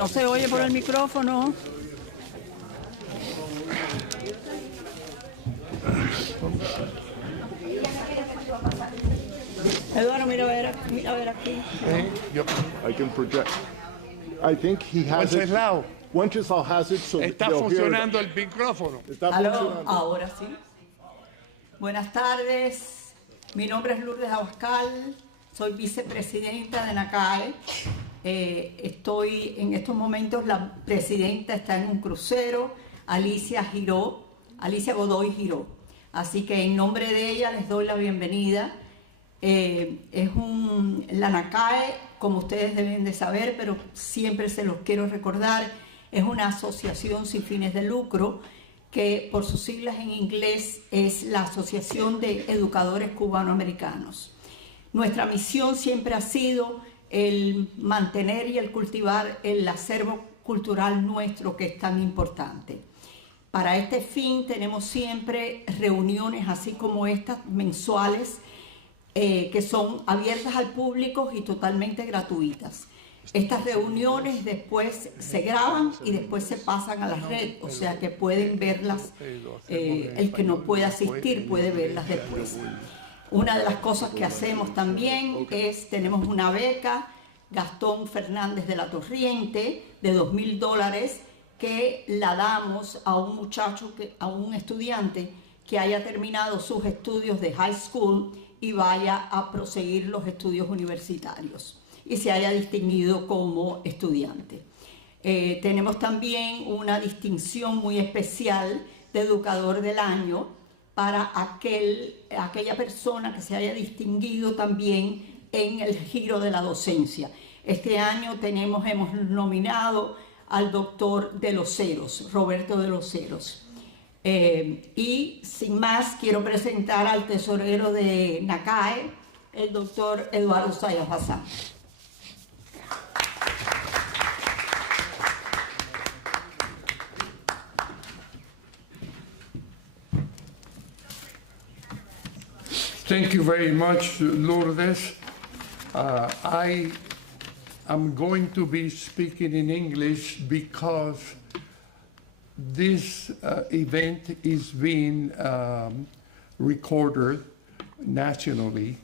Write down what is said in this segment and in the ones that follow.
No se oye por el micrófono. Eduardo, mira a ver aquí. I can project. I think he has it. Wenceslao has it, so Está they'll hear funcionando it. el micrófono. Está Aló, funcionando. ahora sí. Buenas tardes. Mi nombre es Lourdes Abascal. Soy vicepresidenta de NACAE. Estoy en estos momentos, la presidenta está en un crucero, Alicia Godoy Giró. Así que en nombre de ella les doy la bienvenida. La NACAE, como ustedes deben de saber, pero siempre se los quiero recordar, es una asociación sin fines de lucro que por sus siglas en inglés es la Asociación de Educadores Cubanoamericanos. Nuestra misión siempre ha sido el mantener y el cultivar el acervo cultural nuestro, que es tan importante. Para este fin tenemos siempre reuniones así como estas mensuales, que son abiertas al público y totalmente gratuitas. Estas reuniones después se graban y después se pasan a la red, o sea que pueden verlas, el que no pueda asistir puede verlas después. Una de las cosas que hacemos también es, tenemos una beca, Gastón Fernández de la Torriente, de $2,000, que la damos a un muchacho, a un estudiante que haya terminado sus estudios de high school y vaya a proseguir los estudios universitarios y se haya distinguido como estudiante. Tenemos también una distinción muy especial de Educador del Año para aquella persona que se haya distinguido también en el giro de la docencia. Este año hemos nominado al doctor de los Ceros, Roberto de los Ceros. Y sin más, quiero presentar al tesorero de NACAE, el doctor Eduardo Sayas Bazán. Thank you very much, Lourdes. I am going to be speaking in English because this event is being recorded nationally,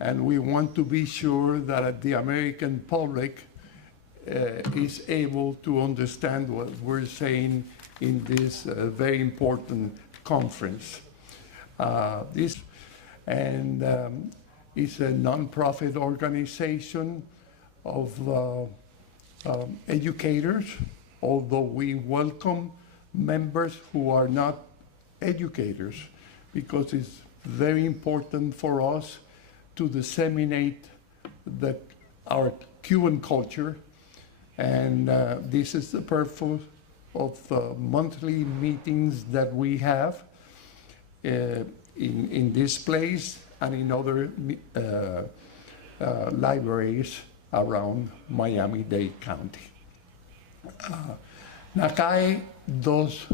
and we want to be sure that the American public is able to understand what we're saying in this very important conference. This is a nonprofit organization of educators, although we welcome members who are not educators, because it's very important for us to disseminate our Cuban culture, and this is the purpose of the monthly meetings that we have in this place and in other libraries around Miami-Dade County. NACAE does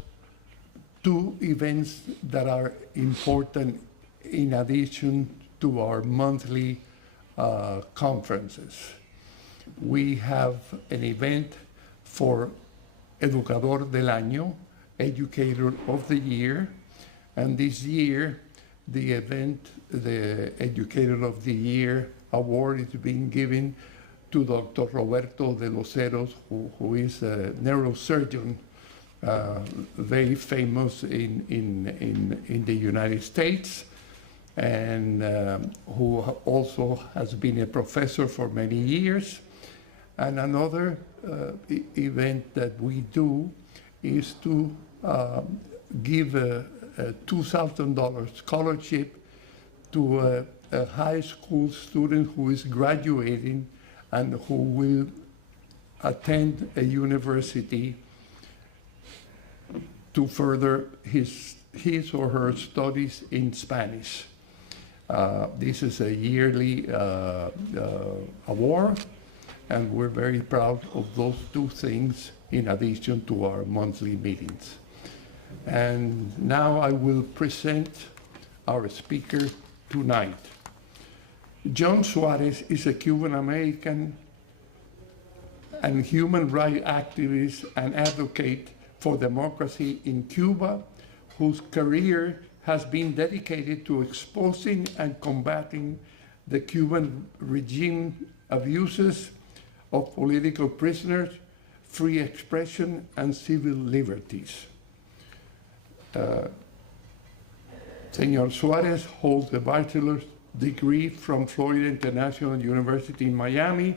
two events that are important in addition to our monthly conferences. We have an event for Educador del Año, Educator of the Year, and this year the Educator of the Year award is being given to Dr. Roberto de los Ceros, who is a neurosurgeon, very famous in the United States, and who also has been a professor for many years. And another event that we do is to give a $2,000 scholarship to a high school student who is graduating and who will attend a university to further his or her studies in Spanish. This is a yearly award, and we're very proud of those two things in addition to our monthly meetings. And now I will present our speaker tonight. John Suárez is a Cuban American and human rights activist and advocate for democracy in Cuba, whose career has been dedicated to exposing and combating the Cuban regime abuses of political prisoners, free expression, and civil liberties. Senor Suárez holds a bachelor's degree from Florida International University in Miami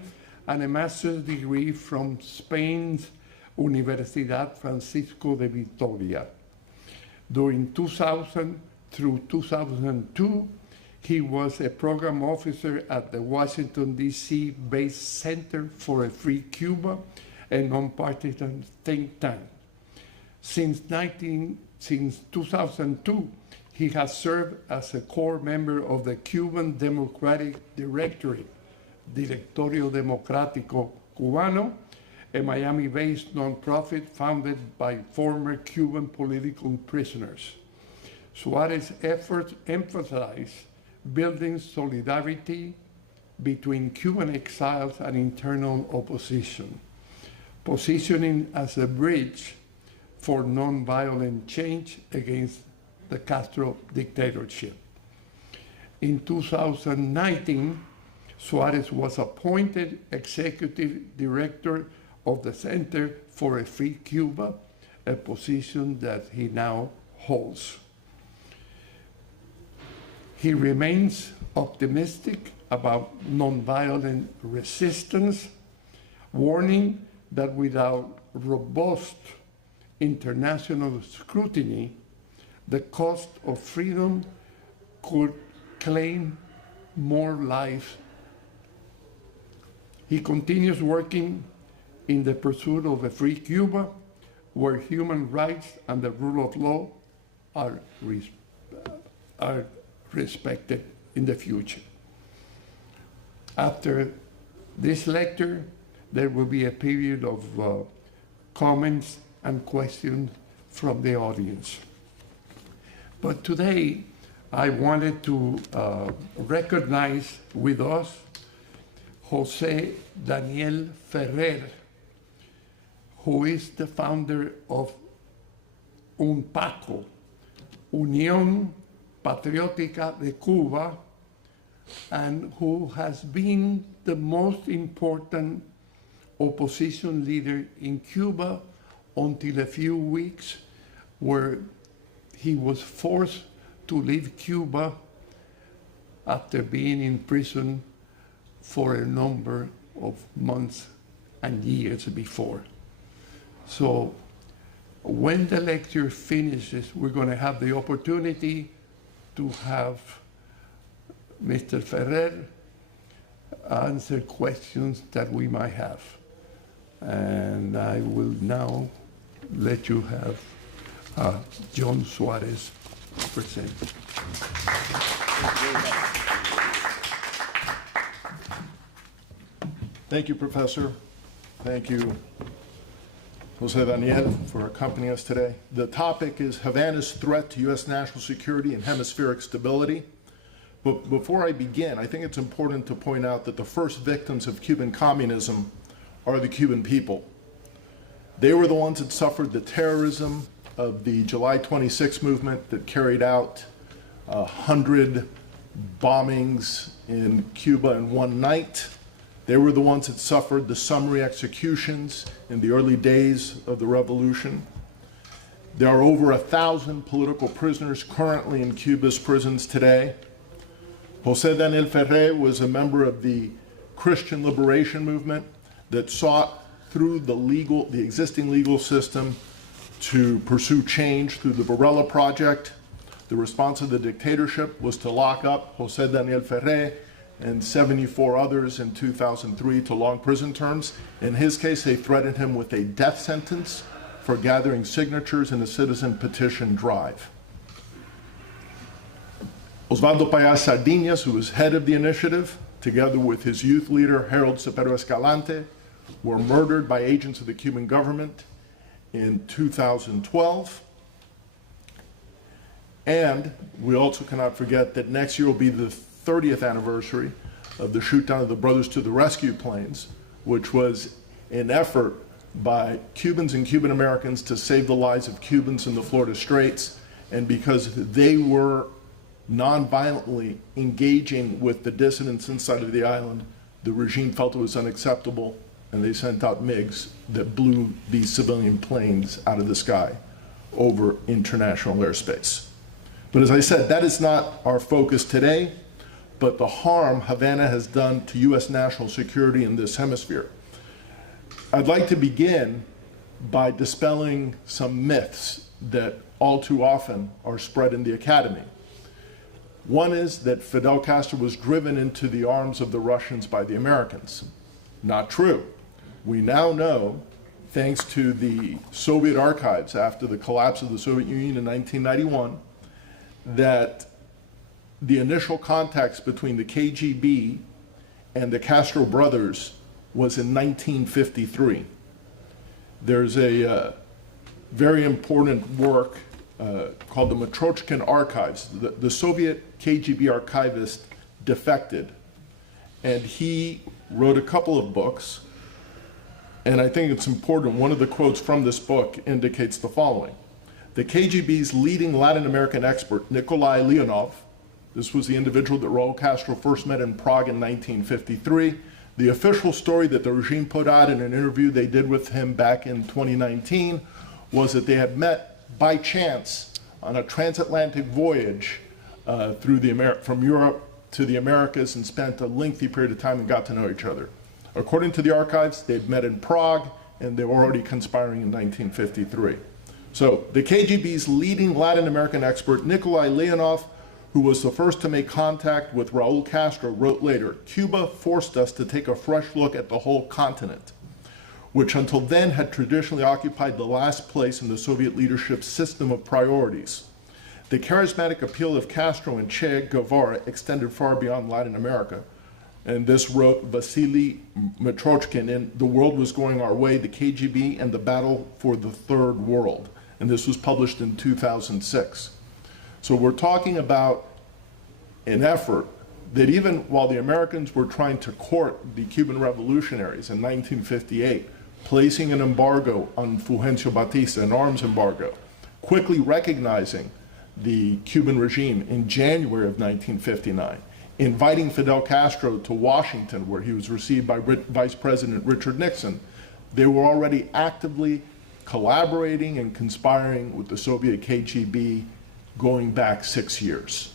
and a master's degree from Spain's Universidad Francisco de Vitoria. During 2000 through 2002, he was a program officer at the Washington D.C. based Center for a Free Cuba, a nonpartisan think tank. Since 2002, he has served as a core member of the Cuban Democratic Directorate, Directorio Democrático Cubano, a Miami-based nonprofit founded by former Cuban political prisoners. Suárez's efforts emphasize building solidarity between Cuban exiles and internal opposition, positioning as a bridge for nonviolent change against the Castro dictatorship. In 2019, Suárez was appointed executive director of the Center for a Free Cuba, a position that he now holds. He remains optimistic about nonviolent resistance, warning that without robust international scrutiny, the cost of freedom could claim more lives. He continues working in the pursuit of a free Cuba, where human rights and the rule of law are respected in the future. After this lecture, there will be a period of comments and questions from the audience. But today, I wanted to recognize with us José Daniel Ferrer, who is the founder of UNPACO, Unión Patriótica de Cuba, and who has been the most important opposition leader in Cuba until a few weeks, where he was forced to leave Cuba after being in prison for a number of months and years before. So when the lecture finishes, we're going to have the opportunity to have Mr. Ferrer answer questions that we might have. And I will now let you have John Suárez present. Thank you, Professor. Thank you, José Daniel, for accompanying us today. The topic is Havana's threat to U.S. national security and hemispheric stability. But before I begin, I think it's important to point out that the first victims of Cuban communism are the Cuban people. They were the ones that suffered the terrorism of the July 26 movement that carried out 100 bombings in Cuba in one night. They were the ones that suffered the summary executions in the early days of the revolution. There are over 1,000 political prisoners currently in Cuba's prisons today. José Daniel Ferrer was a member of the Christian liberation movement that sought through the existing legal system to pursue change through the Varela Project. The response of the dictatorship was to lock up José Daniel Ferrer and 74 others in 2003 to long prison terms. In his case, they threatened him with a death sentence for gathering signatures in a citizen petition drive. Osvaldo Payas Sardinas, who was head of the initiative, together with his youth leader, Harold Cepero Escalante, were murdered by agents of the Cuban government in 2012. And we also cannot forget that next year will be the 30th anniversary of the shoot down of the Brothers to the Rescue planes, which was an effort by Cubans and Cuban Americans to save the lives of Cubans in the Florida Straits, and because they were nonviolently engaging with the dissidents inside of the island, the regime felt it was unacceptable, and they sent out MiGs that blew these civilian planes out of the sky over international airspace. But as I said, that is not our focus today, but the harm Havana has done to U.S. national security in this hemisphere. I'd like to begin by dispelling some myths that all too often are spread in the academy. One is that Fidel Castro was driven into the arms of the Russians by the Americans. Not true. We now know, thanks to the Soviet archives after the collapse of the Soviet Union in 1991, that the initial contacts between the KGB and the Castro brothers was in 1953. There's a very important work called the Matrochkin Archives. The Soviet KGB archivist defected, and he wrote a couple of books, and I think it's important. One of the quotes from this book indicates the following. The KGB's leading Latin American expert, Nikolai Leonov, this was the individual that Raul Castro first met in Prague in 1953. The official story that the regime put out in an interview they did with him back in 2019 was that they had met by chance on a transatlantic voyage from Europe to the Americas and spent a lengthy period of time and got to know each other. According to the archives, they'd met in Prague and they were already conspiring in 1953. So the KGB's leading Latin American expert, Nikolai Leonov, who was the first to make contact with Raul Castro, wrote later, "Cuba forced us to take a fresh look at the whole continent, which until then had traditionally occupied the last place in the Soviet leadership's system of priorities. The charismatic appeal of Castro and Che Guevara extended far beyond Latin America." And this wrote Vasily Matrochkin in The World Was Going Our Way, the KGB and the Battle for the Third World. And this was published in 2006. So we're talking about an effort that even while the Americans were trying to court the Cuban revolutionaries in 1958, placing an embargo on Fulgencio Batista, an arms embargo, quickly recognizing the Cuban regime in January of 1959, inviting Fidel Castro to Washington, where he was received by Vice President Richard Nixon, they were already actively collaborating and conspiring with the Soviet KGB going back 6 years.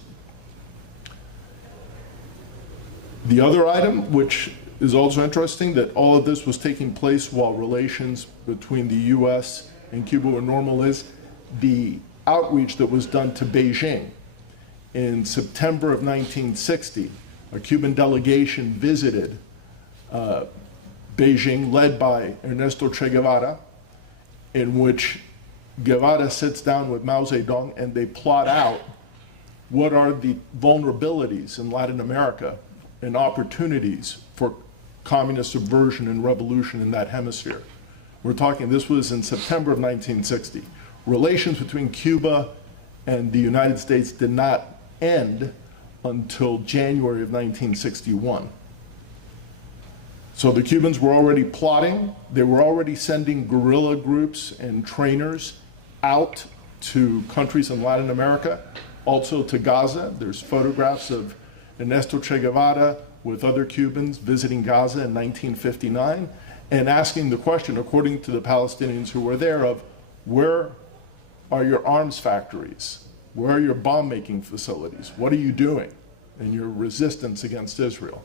The other item, which is also interesting, that all of this was taking place while relations between the US and Cuba were normal, is the outreach that was done to Beijing. In September of 1960, a Cuban delegation visited Beijing, led by Ernesto Che Guevara, in which Guevara sits down with Mao Zedong and they plot out what are the vulnerabilities in Latin America and opportunities for communist subversion and revolution in that hemisphere. We're talking, this was in September of 1960. Relations between Cuba and the United States did not end until January of 1961. So the Cubans were already plotting, they were already sending guerrilla groups and trainers out to countries in Latin America, also to Gaza. There's photographs of Ernesto Che Guevara with other Cubans visiting Gaza in 1959 and asking the question, according to the Palestinians who were there, of where are your arms factories? Where are your bomb-making facilities? What are you doing in your resistance against Israel?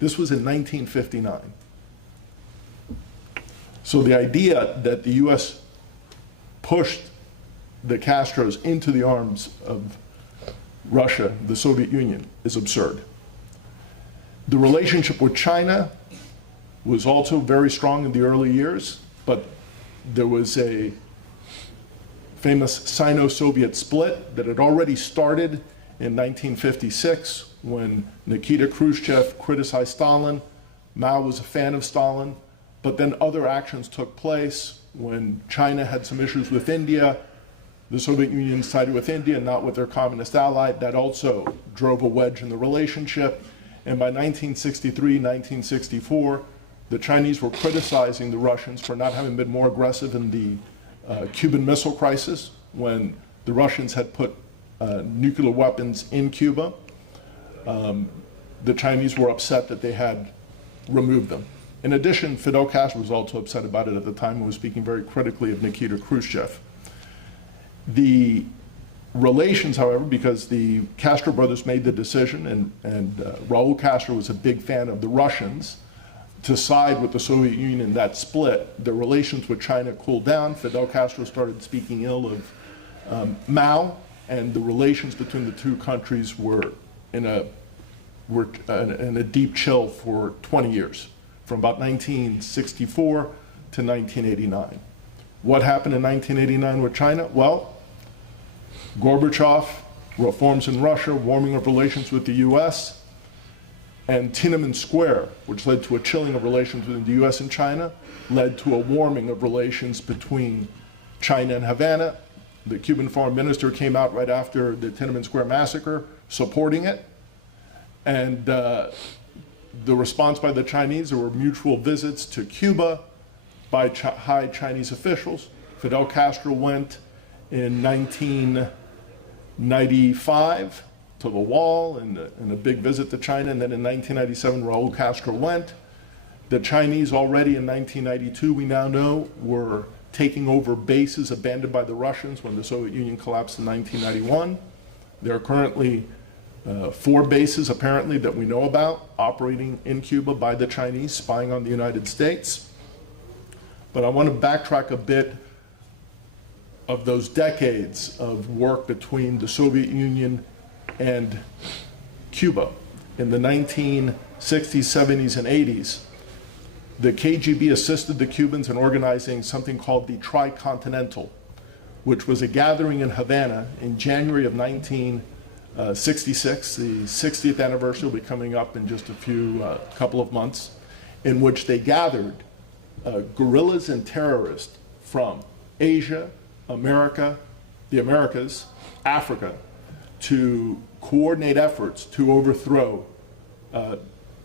This was in 1959. So the idea that the US pushed the Castros into the arms of Russia, the Soviet Union, is absurd. The relationship with China was also very strong in the early years, but there was a famous Sino-Soviet split that had already started in 1956 when Nikita Khrushchev criticized Stalin. Mao was a fan of Stalin, but then other actions took place. When China had some issues with India, the Soviet Union sided with India, not with their communist ally. That also drove a wedge in the relationship. And by 1963, 1964, The Chinese were criticizing the Russians for not having been more aggressive in the Cuban Missile Crisis when the Russians had put nuclear weapons in Cuba. The Chinese were upset that they had removed them. In addition, Fidel Castro was also upset about it at the time and was speaking very critically of Nikita Khrushchev. The relations, however, because the Castro brothers made the decision, and Raul Castro was a big fan of the Russians, to side with the Soviet Union in that split, the relations with China cooled down. Fidel Castro started speaking ill of Mao, and the relations between the two countries were in a deep chill for 20 years, from about 1964 to 1989. What happened in 1989 with China? Well, Gorbachev, reforms in Russia, warming of relations with the US, and Tiananmen Square, which led to a chilling of relations between the US and China, led to a warming of relations between China and Havana. The Cuban foreign minister came out right after the Tiananmen Square massacre, supporting it. And the response by the Chinese, there were mutual visits to Cuba by high Chinese officials. Fidel Castro went in 1995 to the wall and a big visit to China, and then in 1997 Raul Castro went. The Chinese already in 1992, we now know, were taking over bases abandoned by the Russians when the Soviet Union collapsed in 1991. There are currently 4 bases, apparently, that we know about operating in Cuba by the Chinese, spying on the United States. But I want to backtrack a bit of those decades of work between the Soviet Union and Cuba. In the 1960s, 70s, and 80s, the KGB assisted the Cubans in organizing something called the Tricontinental, which was a gathering in Havana in January of 1966. The 60th anniversary will be coming up in just a couple of months, in which they gathered guerrillas and terrorists from Asia, America, the Americas, Africa, to coordinate efforts to overthrow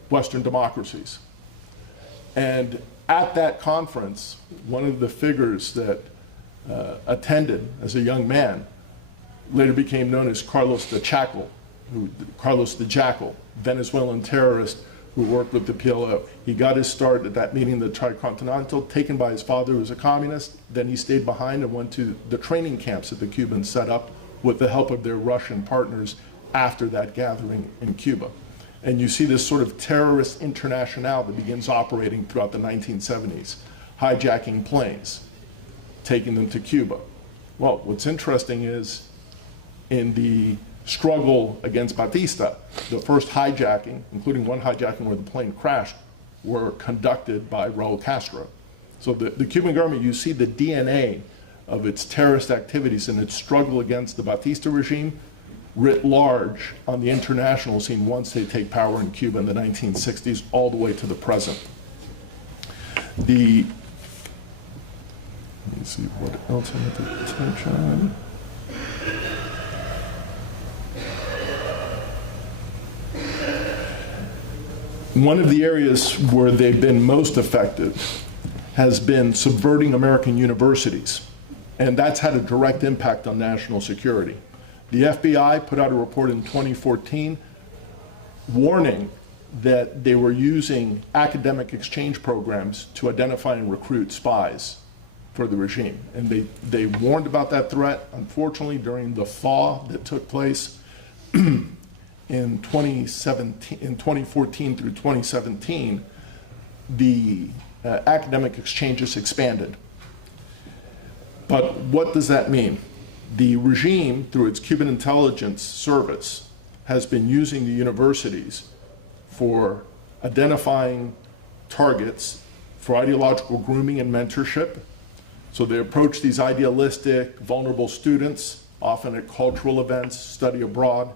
Western democracies. And at that conference, one of the figures that attended as a young man later became known as Carlos the Jackal, Venezuelan terrorist who worked with the PLO. He got his start at that meeting, the Tricontinental, taken by his father who was a communist. Then he stayed behind and went to the training camps that the Cubans set up with the help of their Russian partners after that gathering in Cuba. And you see this sort of terrorist internationale that begins operating throughout the 1970s, hijacking planes, taking them to Cuba. Well, what's interesting is in the struggle against Batista, the first hijacking, including one hijacking where the plane crashed, were conducted by Raul Castro. So the Cuban government, you see the DNA of its terrorist activities and its struggle against the Batista regime writ large on the international scene once they take power in Cuba in the 1960s all the way to the present. Let me see what else I have to touch on. One of the areas where they've been most effective has been subverting American universities, and that's had a direct impact on national security. The FBI put out a report in 2014 warning that they were using academic exchange programs to identify and recruit spies for the regime. And they warned about that threat. Unfortunately, during the thaw that took place in 2014 through 2017, the academic exchanges expanded. But what does that mean? The regime, through its Cuban intelligence service, has been using the universities for identifying targets for ideological grooming and mentorship. So they approach these idealistic, vulnerable students, often at cultural events, study abroad,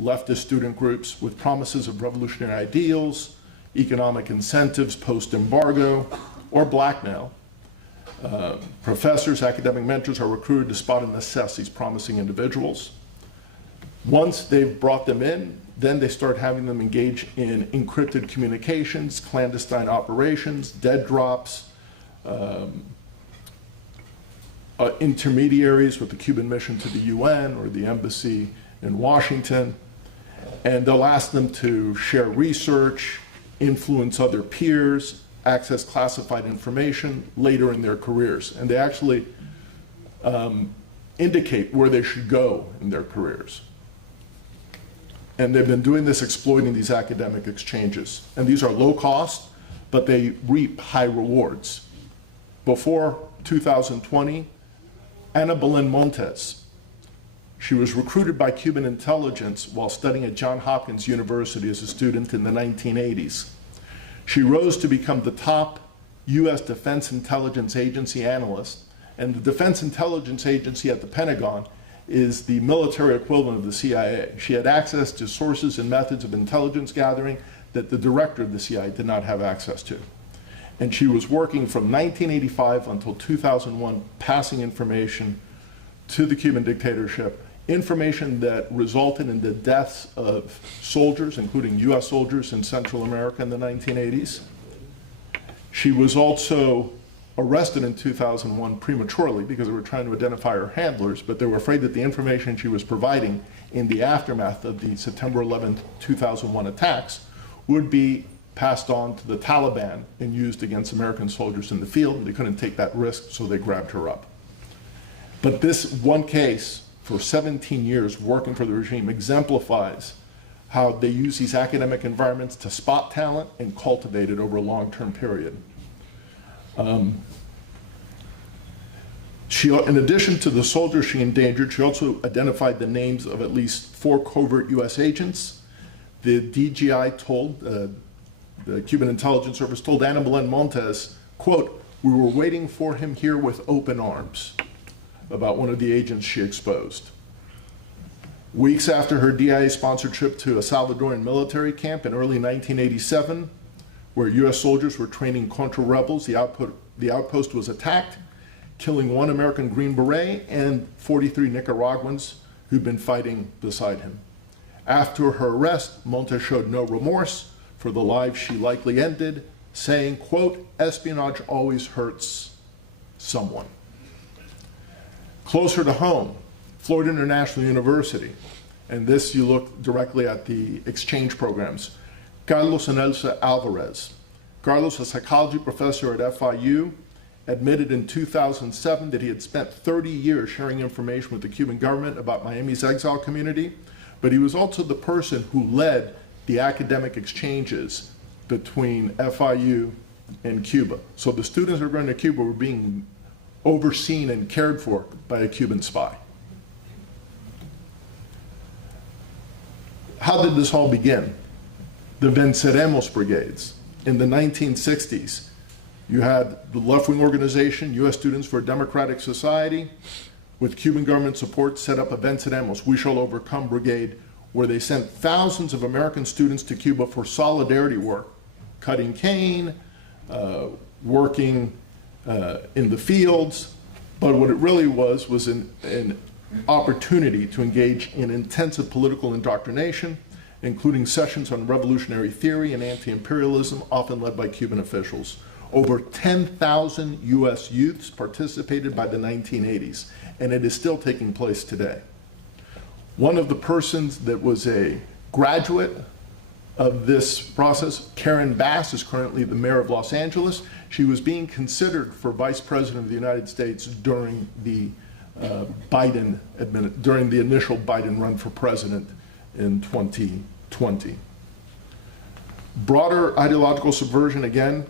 leftist student groups, with promises of revolutionary ideals, economic incentives post-embargo, or blackmail. Professors, academic mentors are recruited to spot and assess these promising individuals. Once they've brought them in, then they start having them engage in encrypted communications, clandestine operations, dead drops, intermediaries with the Cuban mission to the UN or the embassy in Washington. And they'll ask them to share research, influence other peers, access classified information later in their careers. And they actually indicate where they should go in their careers. And they've been doing this, exploiting these academic exchanges. And these are low cost, but they reap high rewards. Before 2020, Ana Belén Montes, she was recruited by Cuban intelligence while studying at Johns Hopkins University as a student in the 1980s. She rose to become the top US Defense Intelligence Agency analyst, and the Defense Intelligence Agency at the Pentagon is the military equivalent of the CIA. She had access to sources and methods of intelligence gathering that the director of the CIA did not have access to. And she was working from 1985 until 2001, passing information to the Cuban dictatorship, information that resulted in the deaths of soldiers, including US soldiers in Central America in the 1980s. She was also arrested in 2001 prematurely because they were trying to identify her handlers, but they were afraid that the information she was providing in the aftermath of the September 11th, 2001 attacks would be passed on to the Taliban and used against American soldiers in the field. They couldn't take that risk, so they grabbed her up. But this one case, for 17 years working for the regime, exemplifies how they use these academic environments to spot talent and cultivate it over a long-term period. In addition to the soldiers she endangered, she also identified the names of at least 4 covert US agents. The DGI told, the Cuban Intelligence Service told Ana Belén Montes, quote, "We were waiting for him here with open arms," about one of the agents she exposed. Weeks after her DIA-sponsored trip to a Salvadoran military camp in early 1987, where US soldiers were training Contra rebels, the outpost was attacked, killing 1 American Green Beret and 43 Nicaraguans who'd been fighting beside him. After her arrest, Montes showed no remorse for the lives she likely ended, saying, quote, "Espionage always hurts someone." Closer to home, Florida International University, and this you look directly at the exchange programs. Carlos and Elsa Alvarez. Carlos, a psychology professor at FIU, admitted in 2007 that he had spent 30 years sharing information with the Cuban government about Miami's exile community, but he was also the person who led the academic exchanges between FIU and Cuba. So the students who were going to Cuba were being overseen and cared for by a Cuban spy. How did this all begin? The Venceremos brigades. In the 1960s, you had the left-wing organization, US Students for a Democratic Society, with Cuban government support, set up a Venceremos, We Shall Overcome brigade, where they sent thousands of American students to Cuba for solidarity work, cutting cane, working in the fields. But what it really was an opportunity to engage in intensive political indoctrination, including sessions on revolutionary theory and anti-imperialism, often led by Cuban officials. Over 10,000 US youths participated by the 1980s, and it is still taking place today. One of the persons that was a graduate of this process, Karen Bass, is currently the mayor of Los Angeles. She was being considered for vice president of the United States during the during the initial Biden run for president in 2020. Broader ideological subversion, again,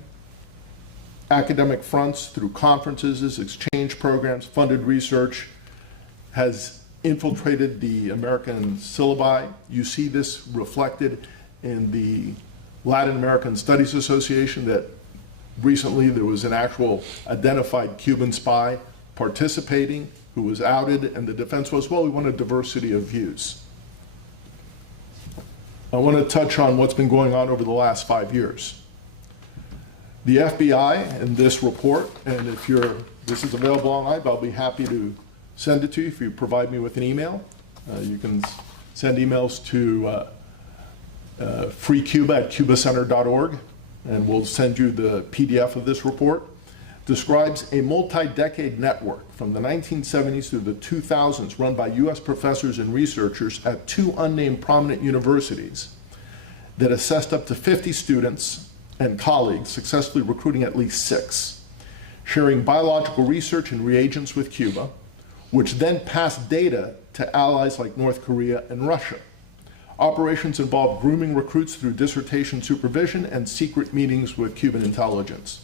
academic fronts through conferences, exchange programs, funded research, has infiltrated the American syllabi. You see this reflected in the Latin American Studies Association, that recently there was an actual identified Cuban spy participating who was outed, and the defense was, well, we want a diversity of views. I want to touch on what's been going on over the last 5 years. The FBI in this report, and if this is available online, I'll be happy to send it to you if you provide me with an email. You can send emails to freecuba@cubacenter.org, and we'll send you the PDF of this report. Describes a multi-decade network from the 1970s through the 2000s run by US professors and researchers at 2 unnamed prominent universities that assessed up to 50 students and colleagues, successfully recruiting at least 6, sharing biological research and reagents with Cuba, which then passed data to allies like North Korea and Russia. Operations involved grooming recruits through dissertation supervision and secret meetings with Cuban intelligence.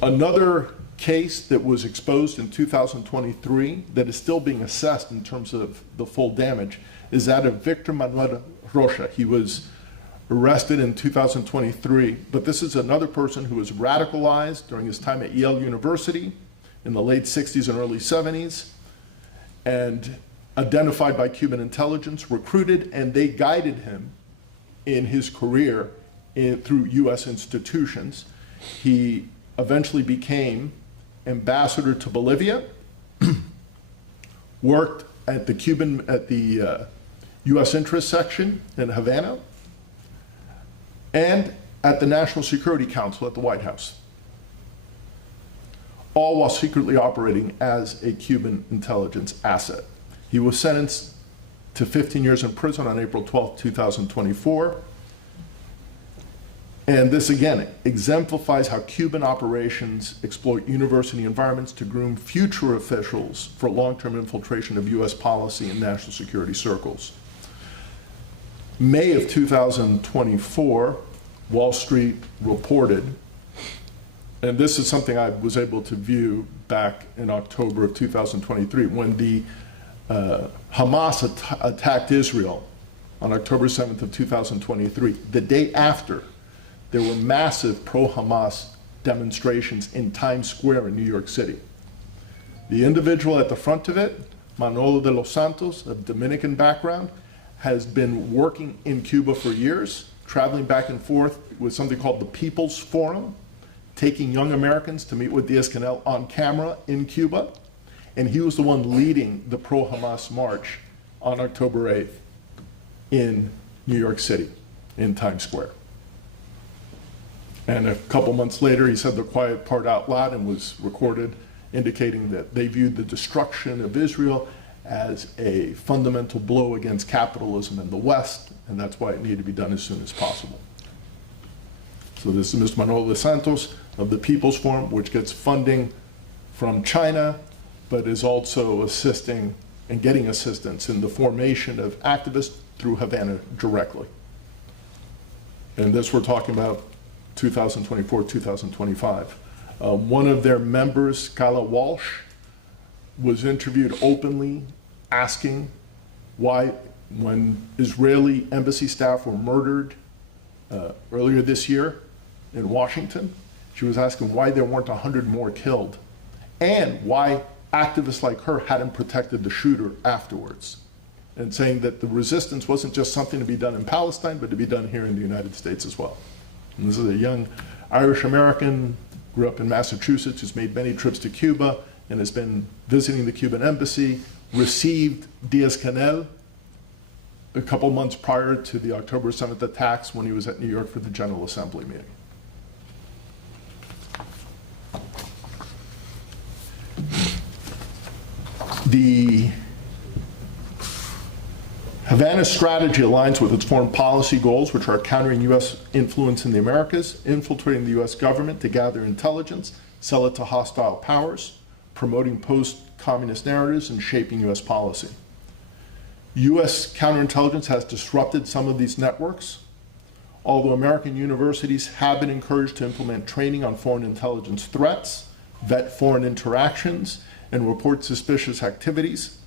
Another case that was exposed in 2023 that is still being assessed in terms of the full damage is that of Victor Manuel Rocha. He was arrested in 2023, but this is another person who was radicalized during his time at Yale University in the late 60s and early 70s, and identified by Cuban intelligence, recruited, and they guided him in his career through US institutions. He eventually became ambassador to Bolivia, worked at the US interest section in Havana, and at the National Security Council at the White House, all while secretly operating as a Cuban intelligence asset. He was sentenced to 15 years in prison on April 12, 2024. And this, again, exemplifies how Cuban operations exploit university environments to groom future officials for long-term infiltration of US policy and national security circles. May of 2024, Wall Street reported, and this is something I was able to view back in October of 2023, when the Hamas attacked Israel on October 7th of 2023. The day after, there were massive pro-Hamas demonstrations in Times Square in New York City. The individual at the front of it, Manolo de los Santos, of Dominican background, has been working in Cuba for years, traveling back and forth with something called the People's Forum, taking young Americans to meet with Díaz-Canel on camera in Cuba, and he was the one leading the pro-Hamas march on October 8th in New York City, in Times Square. And a couple months later, he said the quiet part out loud and was recorded, indicating that they viewed the destruction of Israel as a fundamental blow against capitalism in the West, and that's why it needed to be done as soon as possible. So this is Mr. Manolo de Santos of the People's Forum, which gets funding from China, but is also assisting and getting assistance in the formation of activists through Havana directly. And this we're talking about 2024, 2025. One of their members, Kala Walsh, was interviewed openly asking why, when Israeli embassy staff were murdered earlier this year in Washington, she was asking why there weren't 100 more killed, and why activists like her hadn't protected the shooter afterwards, and saying that the resistance wasn't just something to be done in Palestine, but to be done here in the United States as well. And this is a young Irish American, grew up in Massachusetts, who's made many trips to Cuba and has been visiting the Cuban embassy, received Díaz-Canel a couple months prior to the October 7th attacks when he was at New York for the General Assembly meeting. The Havana strategy aligns with its foreign policy goals, which are countering U.S. influence in the Americas, infiltrating the U.S. government to gather intelligence, sell it to hostile powers, promoting post-communist narratives, and shaping U.S. policy. U.S. counterintelligence has disrupted some of these networks, although American universities have been encouraged to implement training on foreign intelligence threats, vet foreign interactions, and report suspicious activities.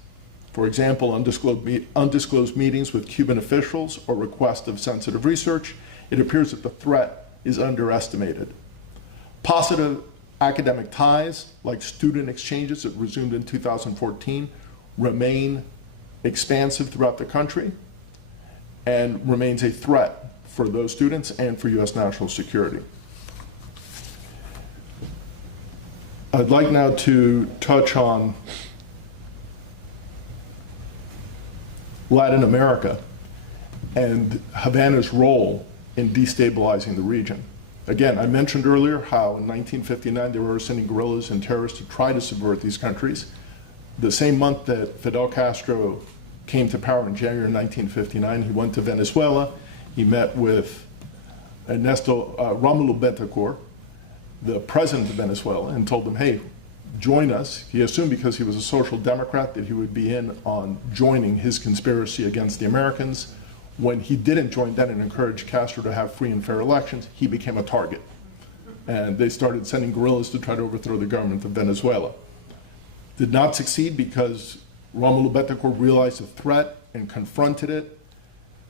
For example, undisclosed meetings with Cuban officials or request of sensitive research. It appears that the threat is underestimated. Positive academic ties, like student exchanges that resumed in 2014, remain expansive throughout the country and remains a threat for those students and for U.S. national security. I'd like now to touch on Latin America, and Havana's role in destabilizing the region. Again, I mentioned earlier how in 1959 they were sending guerrillas and terrorists to try to subvert these countries. The same month that Fidel Castro came to power in January 1959, he went to Venezuela. He met with Ernesto Romulo Betancourt, the president of Venezuela, and told them, hey, join us. He assumed because he was a social democrat that he would be in on joining his conspiracy against the Americans. When he didn't join that and encourage Castro to have free and fair elections, he became a target. And they started sending guerrillas to try to overthrow the government of Venezuela. Did not succeed because Romulo Betancourt realized the threat and confronted it.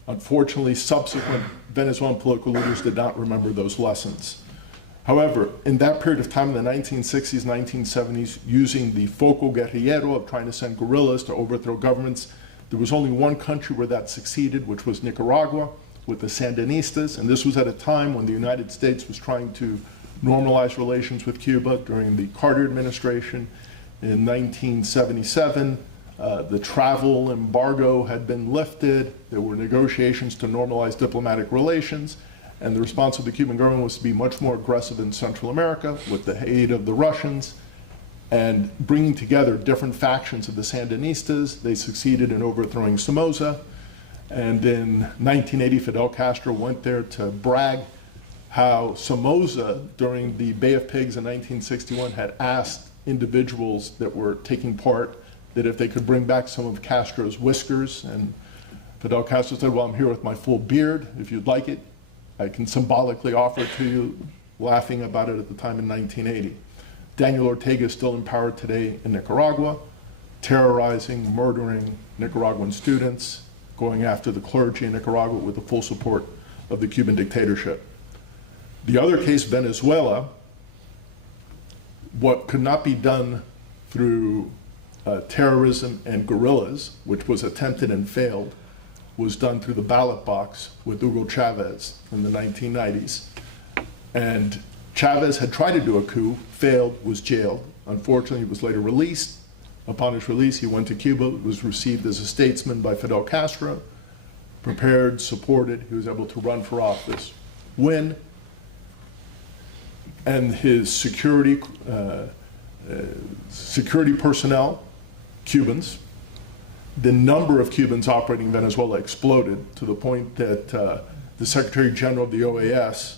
Unfortunately, subsequent Venezuelan political leaders did not remember those lessons. However, in that period of time, in the 1960s, 1970s, using the foco guerrillero of trying to send guerrillas to overthrow governments, there was only one country where that succeeded, which was Nicaragua, with the Sandinistas, and this was at a time when the United States was trying to normalize relations with Cuba during the Carter administration. In 1977, the travel embargo had been lifted. There were negotiations to normalize diplomatic relations, and the response of the Cuban government was to be much more aggressive in Central America with the aid of the Russians and bringing together different factions of the Sandinistas. They succeeded in overthrowing Somoza, and in 1980, Fidel Castro went there to brag how Somoza, during the Bay of Pigs in 1961, had asked individuals that were taking part that if they could bring back some of Castro's whiskers, and Fidel Castro said, well, I'm here with my full beard. If you'd like it, I can symbolically offer it to you, laughing about it at the time in 1980. Daniel Ortega is still in power today in Nicaragua, terrorizing, murdering Nicaraguan students, going after the clergy in Nicaragua with the full support of the Cuban dictatorship. The other case, Venezuela, what could not be done through terrorism and guerrillas, which was attempted and failed, was done through the ballot box with Hugo Chavez in the 1990s. And Chavez had tried to do a coup, failed, was jailed. Unfortunately, he was later released. Upon his release, he went to Cuba, was received as a statesman by Fidel Castro, prepared, supported. He was able to run for office, win, and his security personnel, Cubans, the number of Cubans operating in Venezuela exploded to the point that the Secretary General of the OAS,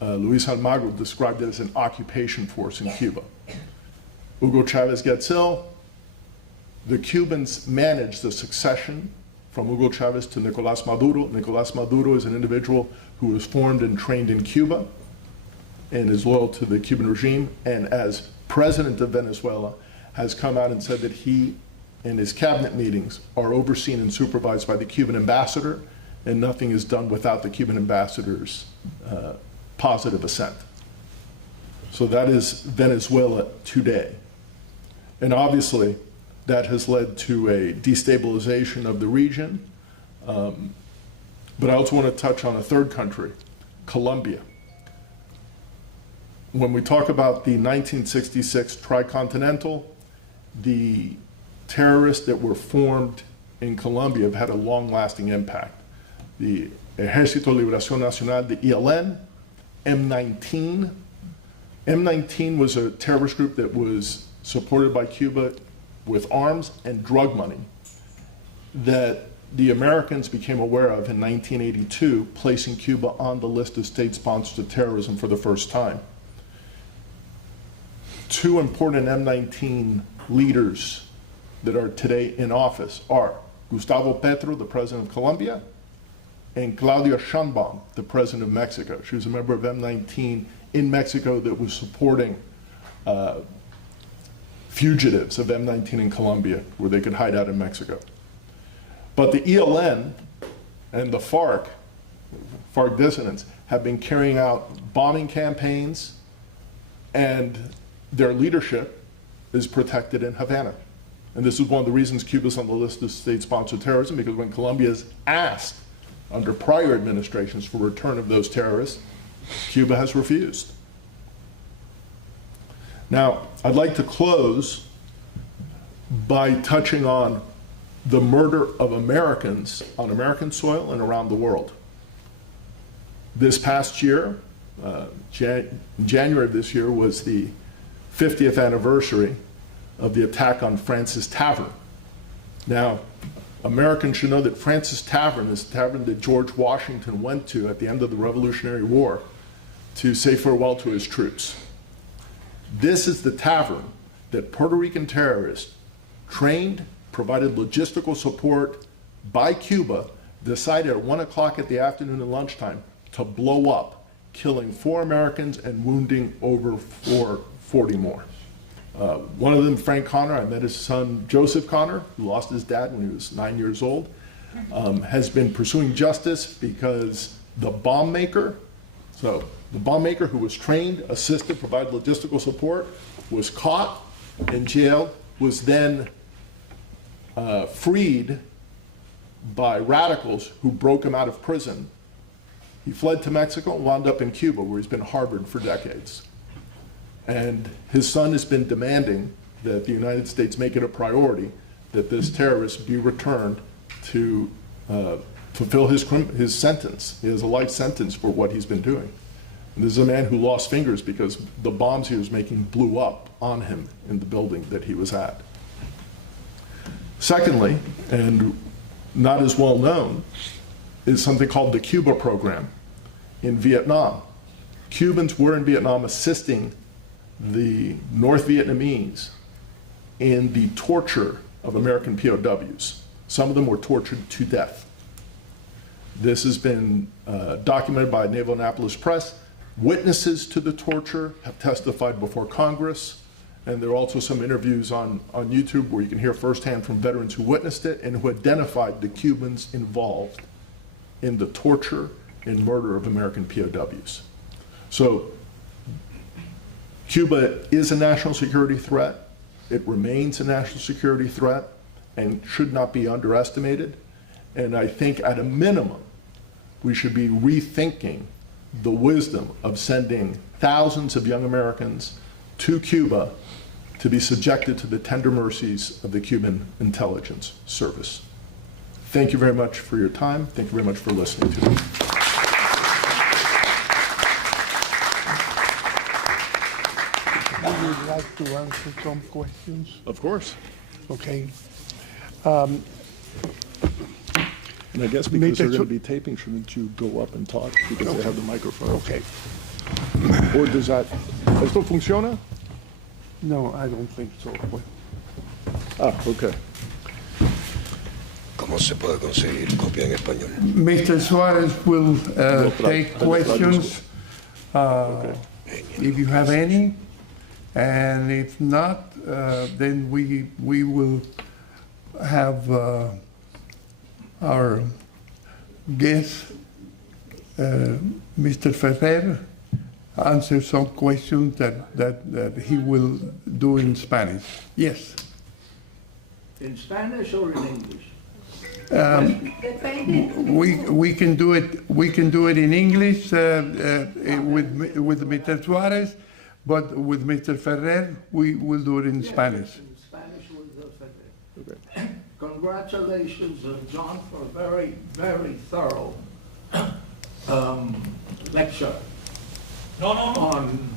Luis Almagro, described it as an occupation force in Cuba. Hugo Chavez gets ill. The Cubans managed the succession from Hugo Chavez to Nicolás Maduro. Nicolás Maduro is an individual who was formed and trained in Cuba and is loyal to the Cuban regime, and as president of Venezuela has come out and said that he and his cabinet meetings are overseen and supervised by the Cuban ambassador, and nothing is done without the Cuban ambassador's positive assent. So that is Venezuela today. And obviously, that has led to a destabilization of the region. But I also want to touch on a third country, Colombia. When we talk about the 1966 Tricontinental, the terrorists that were formed in Colombia have had a long-lasting impact. The Ejército de Liberación Nacional, the ELN, M19. M19 was a terrorist group that was supported by Cuba with arms and drug money that the Americans became aware of in 1982, placing Cuba on the list of state sponsors of terrorism for the first time. Two important M19 leaders that are today in office are Gustavo Petro, the president of Colombia, and Claudia Sheinbaum, the president of Mexico. She was a member of M19 in Mexico that was supporting fugitives of M19 in Colombia where they could hide out in Mexico. But the ELN and the FARC dissidents, have been carrying out bombing campaigns, and their leadership is protected in Havana. And this is one of the reasons Cuba's on the list of state-sponsored terrorism, because when Colombia is asked under prior administrations for return of those terrorists, Cuba has refused. Now, I'd like to close by touching on the murder of Americans on American soil and around the world. This past year, January of this year, was the 50th anniversary of the attack on Francis Tavern. Now, Americans should know that Francis Tavern is the tavern that George Washington went to at the end of the Revolutionary War to say farewell to his troops. This is the tavern that Puerto Rican terrorists trained, provided logistical support by Cuba, decided at 1 o'clock at the afternoon and lunchtime to blow up, killing 4 Americans and wounding over 40 more. One of them, Frank Connor, I met his son Joseph Connor, who lost his dad when he was 9 years old, has been pursuing justice because the bomb maker, so the bomb maker who was trained, assisted, provided logistical support, was caught and jailed, was then freed by radicals who broke him out of prison. He fled to Mexico and wound up in Cuba, where he's been harbored for decades. And his son has been demanding that the United States make it a priority that this terrorist be returned to fulfill his sentence. He has a life sentence for what he's been doing. And this is a man who lost fingers because the bombs he was making blew up on him in the building that he was at. Secondly, and not as well known, is something called the Cuba program in Vietnam. Cubans were in Vietnam assisting the North Vietnamese in the torture of American POWs. Some of them were tortured to death. This has been documented by Naval Annapolis Press. Witnesses to the torture have testified before Congress, and there are also some interviews on YouTube where you can hear firsthand from veterans who witnessed it and who identified the Cubans involved in the torture and murder of American POWs. So Cuba is a national security threat. It remains a national security threat and should not be underestimated. And I think at a minimum, we should be rethinking the wisdom of sending thousands of young Americans to Cuba to be subjected to the tender mercies of the Cuban intelligence service. Thank you very much for your time. Thank you very much for listening to me. Would you like to answer some questions? Of course. Okay. And I guess because they're going to be taping, shouldn't you go up and talk because they have the microphone? Okay. Or does that, ¿esto funciona? No, I don't think so. Okay. ¿Cómo se puede conseguir copia en español? Mr. Suárez will take questions if you have any, and if not, then we will have our guest, Mr. Ferrer, answer some questions that he will do in Spanish. Yes. In Spanish or in English? We can do it. We can do it in English with Mr. Suárez, but with Mr. Ferrer, we will do it in Spanish. In Spanish with Ferrer. Okay. Congratulations, John, for a very, very thorough lecture on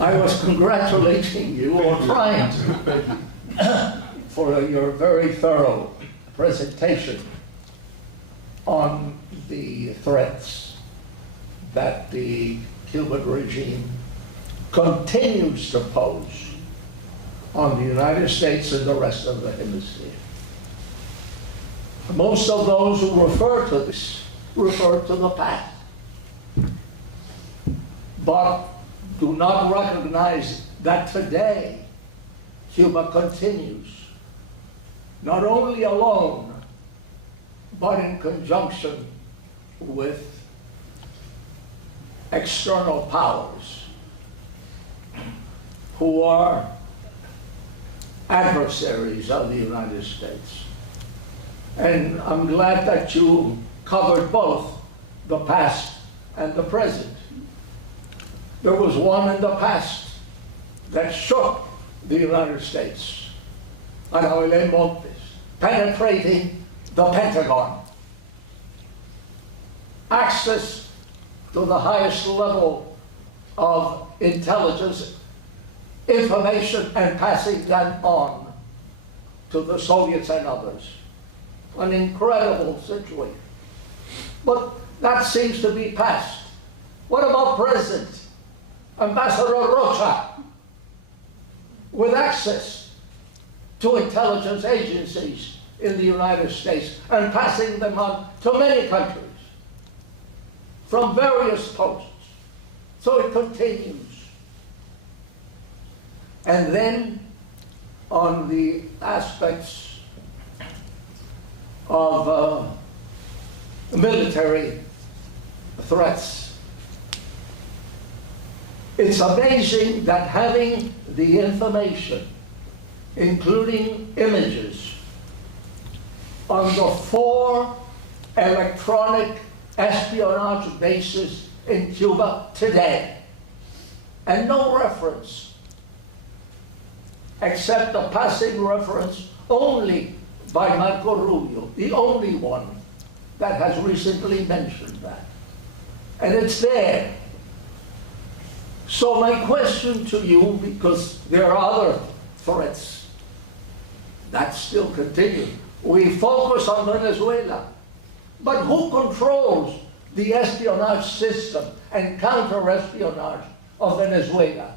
I was congratulating you, or trying to, for your very thorough presentation on the threats that the Cuban regime continues to pose on the United States and the rest of the hemisphere. Most of those who refer to this refer to the past, but do not recognize that today Cuba continues, not only alone, but in conjunction with external powers who are adversaries of the United States. And I'm glad that you covered both the past and the present. There was one in the past that shook the United States, Manuel Montes, penetrating the Pentagon. Access to the highest level of intelligence, information, and passing them on to the Soviets and others. An incredible situation. But that seems to be past. What about present? Ambassador Rocha, with access to intelligence agencies in the United States and passing them on to many countries from various posts. So it continues. And then on the aspects of military threats, it's amazing that having the information, including images, on the 4 electronic espionage bases in Cuba today, and no reference, except a passing reference only by Marco Rubio, the only one that has recently mentioned that. And it's there. So my question to you, because there are other threats that still continue. We focus on Venezuela, but who controls the espionage system and counter-espionage of Venezuela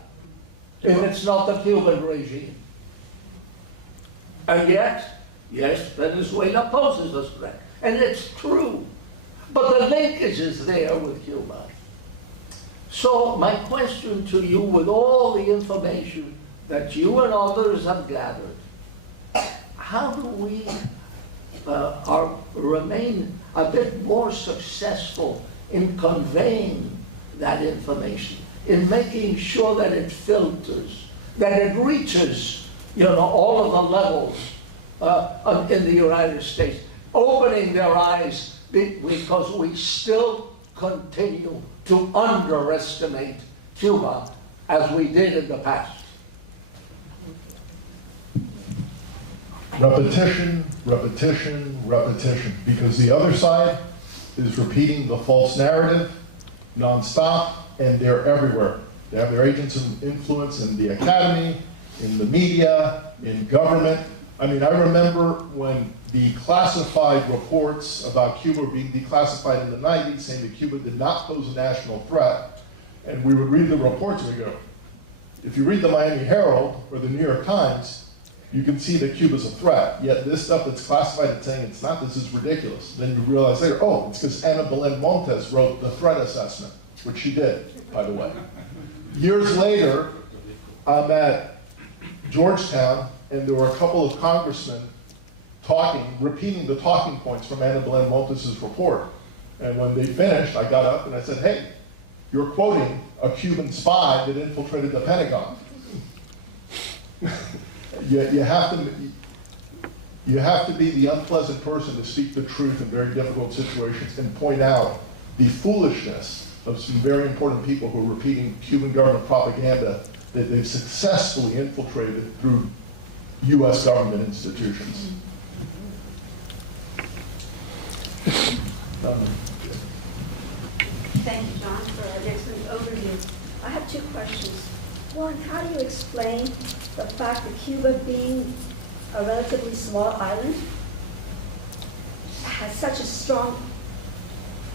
if it's not the Cuban regime? And yet, yes, Venezuela poses a threat, and it's true. But the linkage is there with Cuba. So my question to you, with all the information that you and others have gathered, how do we remain a bit more successful in conveying that information, in making sure that it filters, that it reaches, all of the levels in the United States, opening their eyes, because we still continue to underestimate Cuba as we did in the past. Repetition, repetition, repetition, because the other side is repeating the false narrative nonstop, and they're everywhere. They have their agents of influence in the academy, in the media, in government. I mean, I remember when the classified reports about Cuba were being declassified in the 90s, saying that Cuba did not pose a national threat, and we would read the reports and we go, if you read the Miami Herald or the New York Times, you can see that Cuba's a threat. Yet this stuff that's classified and saying it's not, this is ridiculous. Then you realize later, oh, it's because Ana Belén Montes wrote the threat assessment, which she did, by the way. Years later, I'm at Georgetown, and there were a couple of congressmen repeating the talking points from Ana Belén Montes' report. And when they finished, I got up and I said, hey, you're quoting a Cuban spy that infiltrated the Pentagon. You have to be the unpleasant person to speak the truth in very difficult situations and point out the foolishness of some very important people who are repeating Cuban government propaganda that they've successfully infiltrated through U.S. government institutions. Thank you, John, for an excellent overview. I have 2 questions. One, how do you explain the fact that Cuba, being a relatively small island, has such a strong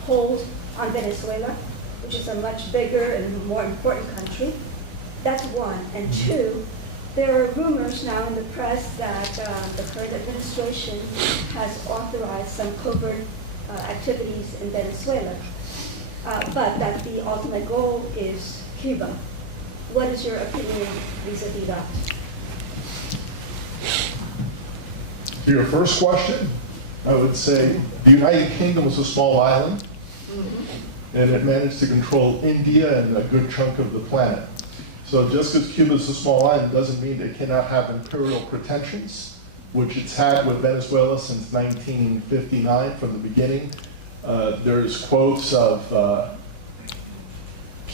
hold on Venezuela, which is a much bigger and more important country? That's one. And 2, there are rumors now in the press that the current administration has authorized some covert activities in Venezuela, but that the ultimate goal is Cuba. What is your opinion vis-a-vis that? To your first question, I would say the United Kingdom was a small island, and it managed to control India and a good chunk of the planet. So just because Cuba is a small island doesn't mean it cannot have imperial pretensions, which it's had with Venezuela since 1959 from the beginning. There's quotes of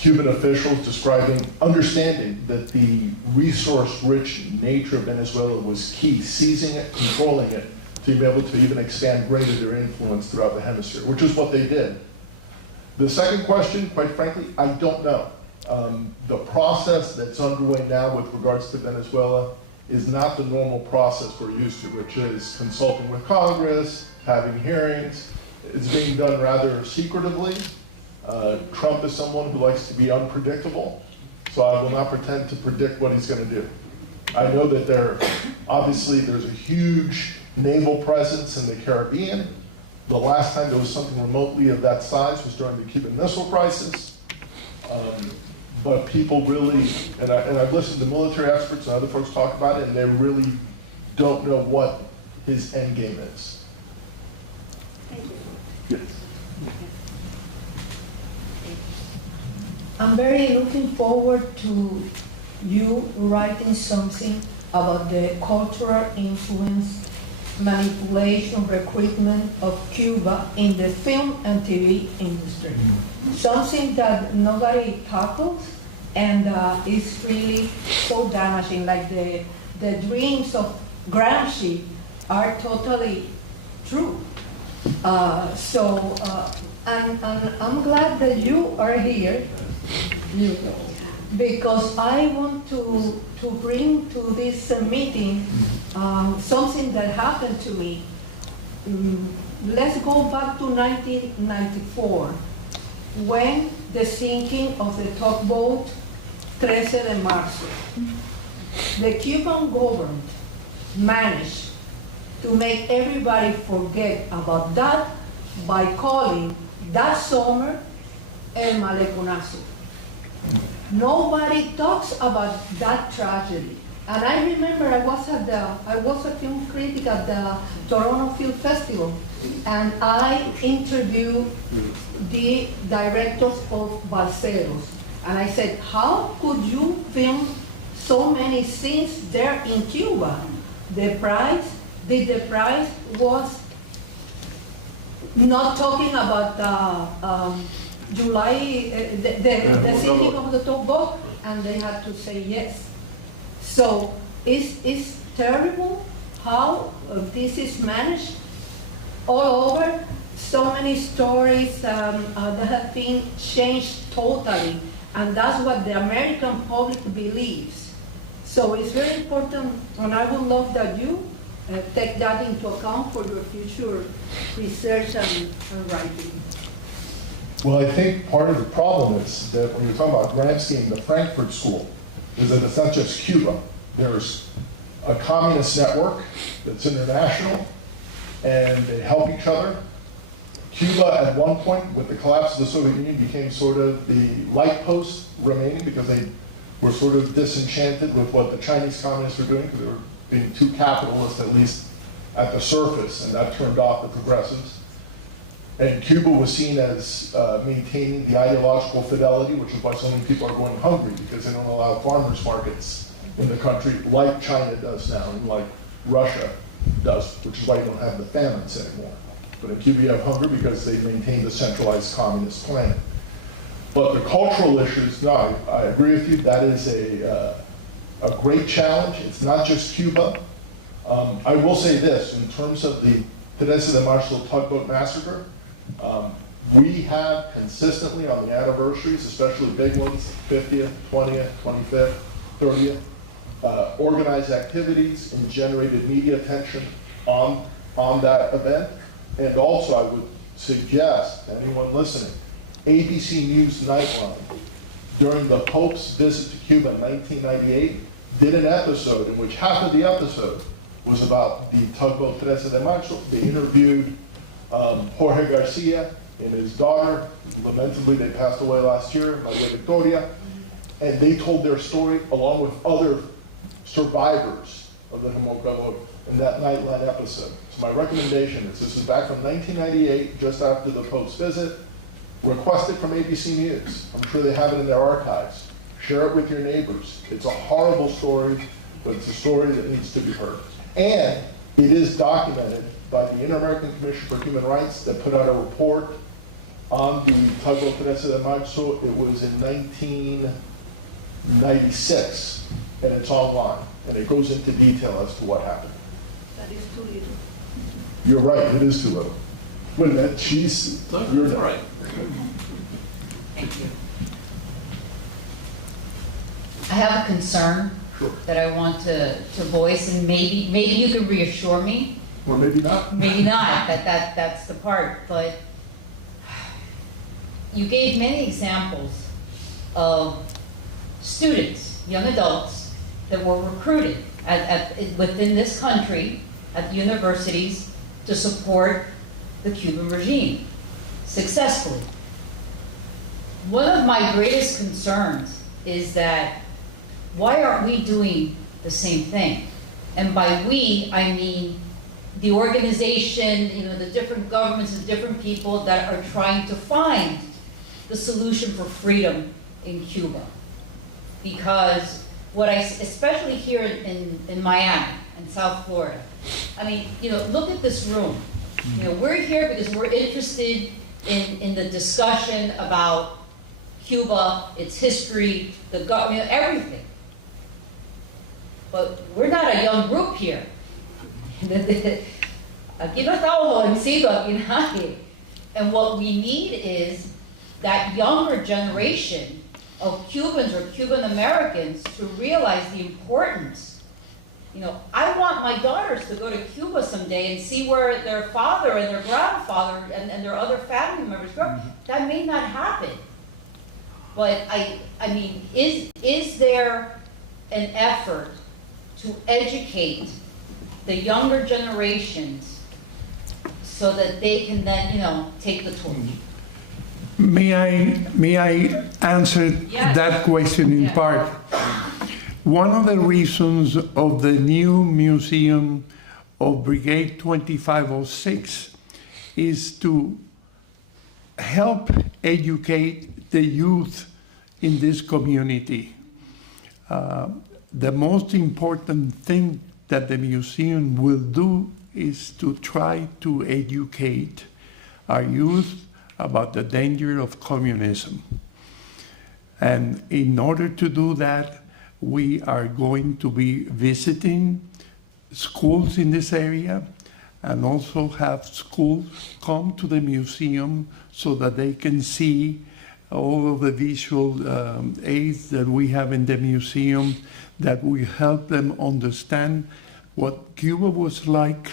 Cuban officials describing, understanding that the resource-rich nature of Venezuela was key, seizing it, controlling it, to be able to even expand greater their influence throughout the hemisphere, which is what they did. The second question, quite frankly, I don't know. The process that's underway now with regards to Venezuela is not the normal process we're used to, which is consulting with Congress, having hearings. It's being done rather secretively. Trump is someone who likes to be unpredictable, so I will not pretend to predict what he's going to do. I know that obviously there's a huge naval presence in the Caribbean. The last time there was something remotely of that size was during the Cuban Missile Crisis. But people really, and I've listened to military experts and other folks talk about it, and they really don't know what his end game is. Thank you. Yes. I'm very looking forward to you writing something about the cultural influence, manipulation, recruitment of Cuba in the film and TV industry. Something that nobody tackles, and is really so damaging. Like the dreams of Gramsci are totally true. And I'm glad that you are here, because I want to bring to this meeting something that happened to me. Let's go back to 1994, when the sinking of the tugboat 13 de Marzo. The Cuban government managed to make everybody forget about that by calling that summer El Maleconazo. Nobody talks about that tragedy. And I remember I was a film critic at the Toronto Film Festival, and I interviewed the directors of Balseros. And I said, how could you film so many scenes there in Cuba? The price was not talking about the sinking of the tugboat, and they had to say yes. So it's terrible how this is managed all over. So many stories that have been changed totally, and that's what the American public believes. So it's very important, and I would love that you take that into account for your future research and writing. Well, I think part of the problem is that when you're talking about Gramsci and the Frankfurt School, is that it's not just Cuba. There's a communist network that's international, and they help each other. Cuba, at one point, with the collapse of the Soviet Union, became sort of the light post remaining, because they were sort of disenchanted with what the Chinese communists were doing, because they were being too capitalist, at least at the surface, and that turned off the progressives. And Cuba was seen as maintaining the ideological fidelity, which is why so many people are going hungry, because they don't allow farmers markets in the country like China does now, and like Russia does, which is why you don't have the famines anymore. But in Cuba you have hunger because they maintain the centralized communist plan. But the cultural issues, no, I agree with you, that is a great challenge. It's not just Cuba. I will say this, in terms of the 13 de Marzo tugboat massacre, we have consistently on the anniversaries, especially big ones, 50th, 20th, 25th, 30th, organized activities and generated media attention on that event. And also I would suggest to anyone listening, ABC News Nightline, during the Pope's visit to Cuba in 1998, did an episode in which half of the episode was about the tugboat 13 de Marzo. They interviewed Jorge Garcia and his daughter. Lamentably, they passed away last year, Maria Vitoria. And they told their story along with other survivors of the Homolcador in that Nightline episode. So my recommendation is, this is back from 1998, just after the Pope's visit. Request it from ABC News. I'm sure they have it in their archives. Share it with your neighbors. It's a horrible story, but it's a story that needs to be heard. And it is documented by the Inter-American Commission for Human Rights that put out a report on the tugboat 13 de Marzo. It was in 1996, and it's online, and it goes into detail as to what happened. That is too little. You're right, it is too little. Wait a minute, you're right. Thank you. I have a concern Sure. that I want to voice, and maybe you can reassure me. Or maybe not. Maybe not. That's the part. But you gave many examples of students, young adults, that were recruited within this country at universities to support the Cuban regime successfully. One of my greatest concerns is that why aren't we doing the same thing? And by we, I mean the organization, the different governments and different people that are trying to find the solution for freedom in Cuba. Because especially here in Miami and South Florida, I mean, look at this room. We're here because we're interested in the discussion about Cuba, its history, the government, everything. But we're not a young group here. Aquí no estamos jovencitos, aquí nadie. And what we need is that younger generation of Cubans or Cuban Americans to realize the importance. I want my daughters to go to Cuba someday and see where their father and their grandfather and their other family members grew up. That may not happen. But I mean, is there an effort to educate the younger generations so that they can then, take the torch? May I answer that question in part? One of the reasons of the new museum of Brigade 2506 is to help educate the youth in this community. The most important thing that the museum will do is to try to educate our youth about the danger of communism. And in order to do that, we are going to be visiting schools in this area and also have schools come to the museum so that they can see all of the visual aids that we have in the museum that will help them understand what Cuba was like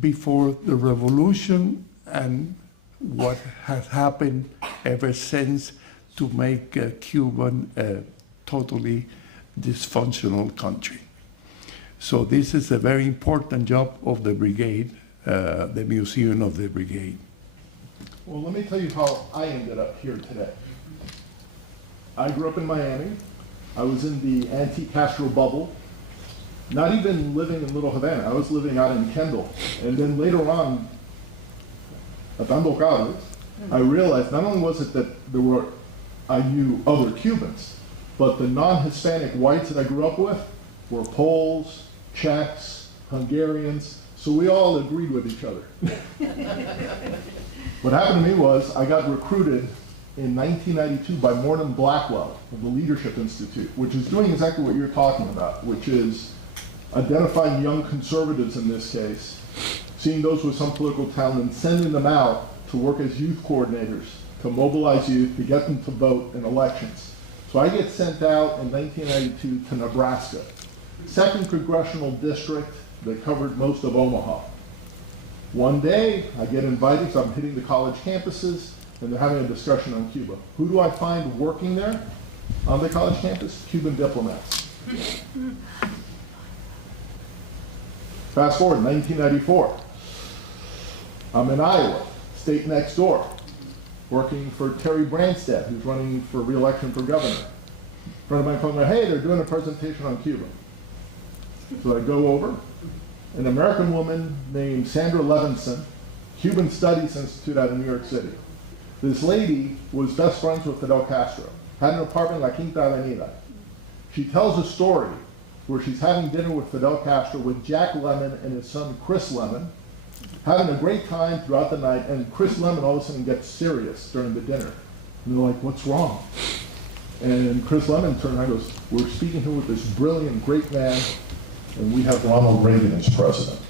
before the revolution and what has happened ever since to make Cuba a totally dysfunctional country. So this is a very important job of the brigade, the Museum of the Brigade. Well, let me tell you how I ended up here today. I grew up in Miami. I was in the anti-Castro bubble, not even living in Little Havana. I was living out in Kendall. And then later on, I realized not only was it that I knew other Cubans, but the non-Hispanic whites that I grew up with were Poles, Czechs, Hungarians, so we all agreed with each other. What happened to me was I got recruited in 1992 by Morton Blackwell of the Leadership Institute, which is doing exactly what you're talking about, which is identifying young conservatives in this case, seeing those with some political talent and sending them out to work as youth coordinators, to mobilize youth, to get them to vote in elections. So I get sent out in 1992 to Nebraska, 2nd Congressional District that covered most of Omaha. One day, I get invited, because I'm hitting the college campuses, and they're having a discussion on Cuba. Who do I find working there on the college campus? Cuban diplomats. Fast forward, 1994. I'm in Iowa, state next door, working for Terry Branstad, who's running for re-election for governor. A friend of mine told me, hey, they're doing a presentation on Cuba. So I go over. An American woman named Sandra Levinson, Cuban Studies Institute out of New York City. This lady was best friends with Fidel Castro, had an apartment in La Quinta Avenida. She tells a story where she's having dinner with Fidel Castro with Jack Lemmon and his son Chris Lemmon, having a great time throughout the night, and Chris Lemon all of a sudden gets serious during the dinner. And they're like, what's wrong? And Chris Lemon turned around and goes, we're speaking here with this brilliant, great man, and we have Ronald Reagan as president.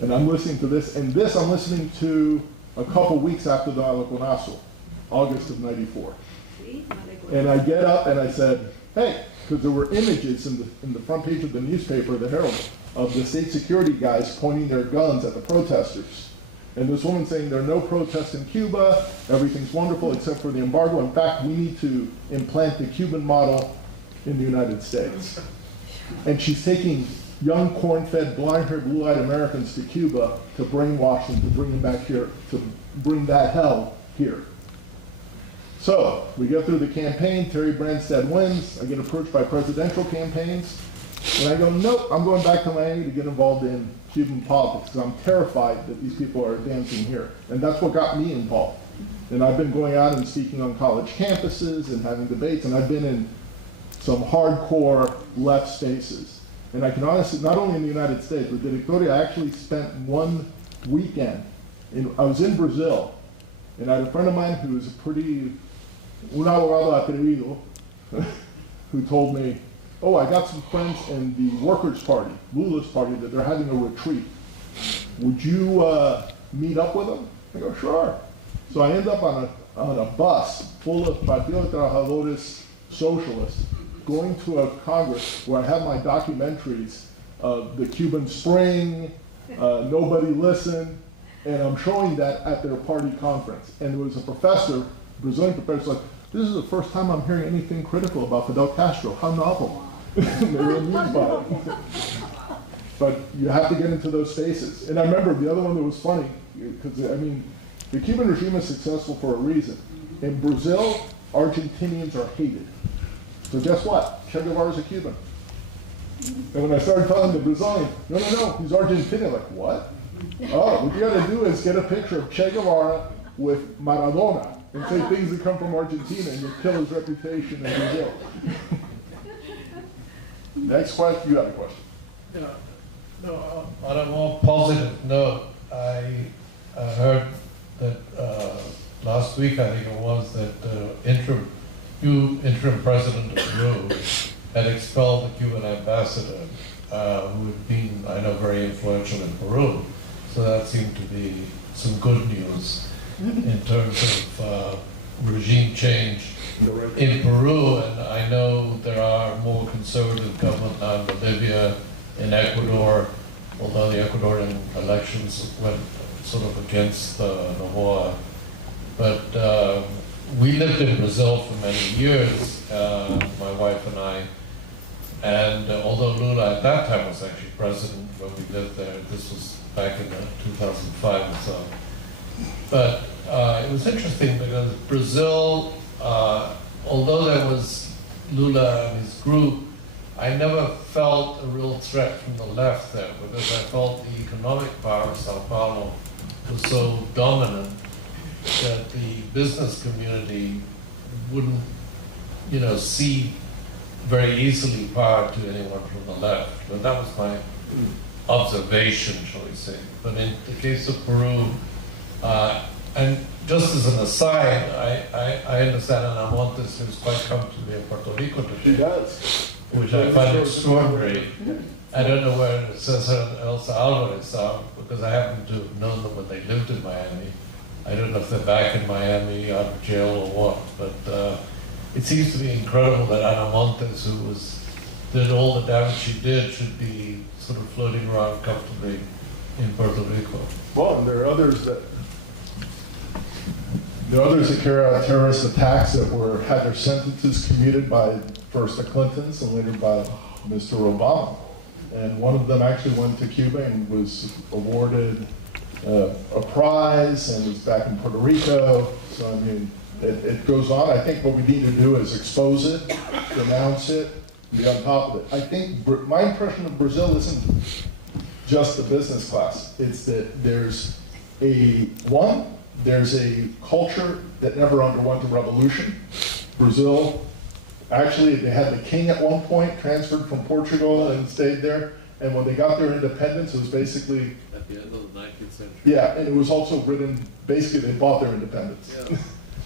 And I'm listening to this, and this I'm listening to a couple weeks after the Alaconazo, August of '94. And I get up and I said, hey, because there were images in the front page of the newspaper, the Herald, of the state security guys pointing their guns at the protesters. And this woman saying there are no protests in Cuba, everything's wonderful except for the embargo. In fact, we need to implant the Cuban model in the United States. And she's taking young, corn-fed, blind-haired, blue-eyed Americans to Cuba to brainwash them, to bring them back here, to bring that hell here. So we get through the campaign, Terry Branstad wins, I get approached by presidential campaigns, and I go, nope, I'm going back to Miami to get involved in Cuban politics, because I'm terrified that these people are advancing here. And that's what got me involved. And I've been going out and speaking on college campuses and having debates, and I've been in some hardcore left spaces. And I can honestly, not only in the United States, but Directorio, I actually spent one weekend, I was in Brazil, and I had a friend of mine who was un abogado atrevido, who told me, oh, I got some friends in the Workers' Party, Lula's party, that they're having a retreat. Would you meet up with them? I go, sure. So I end up on a bus full of Partido de Trabajadores socialists, going to a Congress where I have my documentaries of the Cuban Spring, Nobody Listened, and I'm showing that at their party conference. And there was a professor, Brazilian professor, like, this is the first time I'm hearing anything critical about Fidel Castro. How novel. They were amused by it. But you have to get into those spaces. And I remember the other one that was funny, because I mean, the Cuban regime is successful for a reason. In Brazil, Argentinians are hated. So guess what? Che Guevara's a Cuban. And when I started telling the Brazilian, no, he's Argentinian. Like, what? Oh, what you gotta do is get a picture of Che Guevara with Maradona and say things that come from Argentina, and you'll kill his reputation in Brazil. Next question, you have a question. Yeah. No, on a more positive note, I heard that last week, I think it was, that the interim president of Peru had expelled the Cuban ambassador, who had been, I know, very influential in Peru. So that seemed to be some good news in terms of regime change in Peru. And I know there are more conservative government now in Bolivia, in Ecuador, although the Ecuadorian elections went sort of against Noboa. But we lived in Brazil for many years, my wife and I, and although Lula at that time was actually president when we lived there, this was back in 2005 or so. But it was interesting because Brazil, although there was Lula and his group, I never felt a real threat from the left there, because I felt the economic power of Sao Paulo was so dominant that the business community wouldn't, cede very easily power to anyone from the left. But that was my observation, shall we say. But in the case of Peru, and just as an aside, I understand Anamontes is quite comfortable in Puerto Rico today. He does. Which I find extraordinary. I don't know where Cesar and Elsa Alvarez are, because I happen to have known them when they lived in Miami. I don't know if they're back in Miami, out of jail or what, but it seems to be incredible that Ana Montes, who did all the damage she did, should be sort of floating around comfortably in Puerto Rico. Well, and there are others that carry out terrorist attacks that had their sentences commuted by first the Clintons and later by Mr. Obama. And one of them actually went to Cuba and was awarded a prize and was back in Puerto Rico. So, I mean, it goes on. I think what we need to do is expose it, denounce it, be on top of it. I think my impression of Brazil isn't just the business class. It's that there's a culture that never underwent a revolution. Brazil, actually, they had the king at one point, transferred from Portugal and stayed there. And when they got their independence, it was basically, At the end of the 19th century. yeah, and it was also written, basically they bought their independence. Yeah.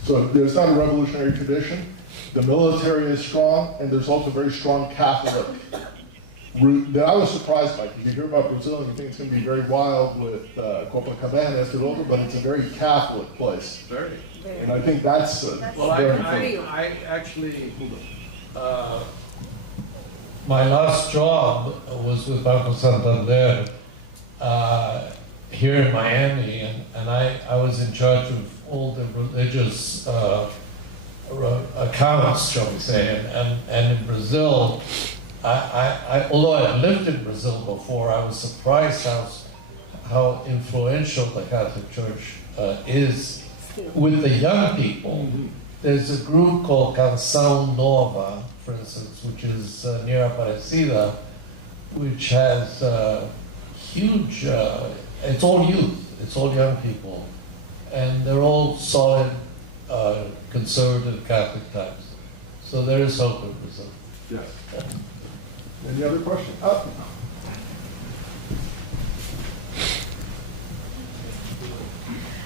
So there's not a revolutionary tradition. The military is strong, and there's also very strong Catholic root that I was surprised by. You can hear about Brazil and you think it's going to be very wild with Copacabana, Estelotto, but it's a very Catholic place. Very. And I think that's Well, very important. I actually, my last job was with Banco Santander here in Miami, and I was in charge of all the religious accounts, shall we say, and in Brazil, although I lived in Brazil before, I was surprised how influential the Catholic Church is with the young people. There's a group called Canção Nova, for instance, which is near Aparecida, which has huge, it's all youth, it's all young people, and they're all solid, conservative Catholic types. So there is hope in Brazil. Yes. Any other questions?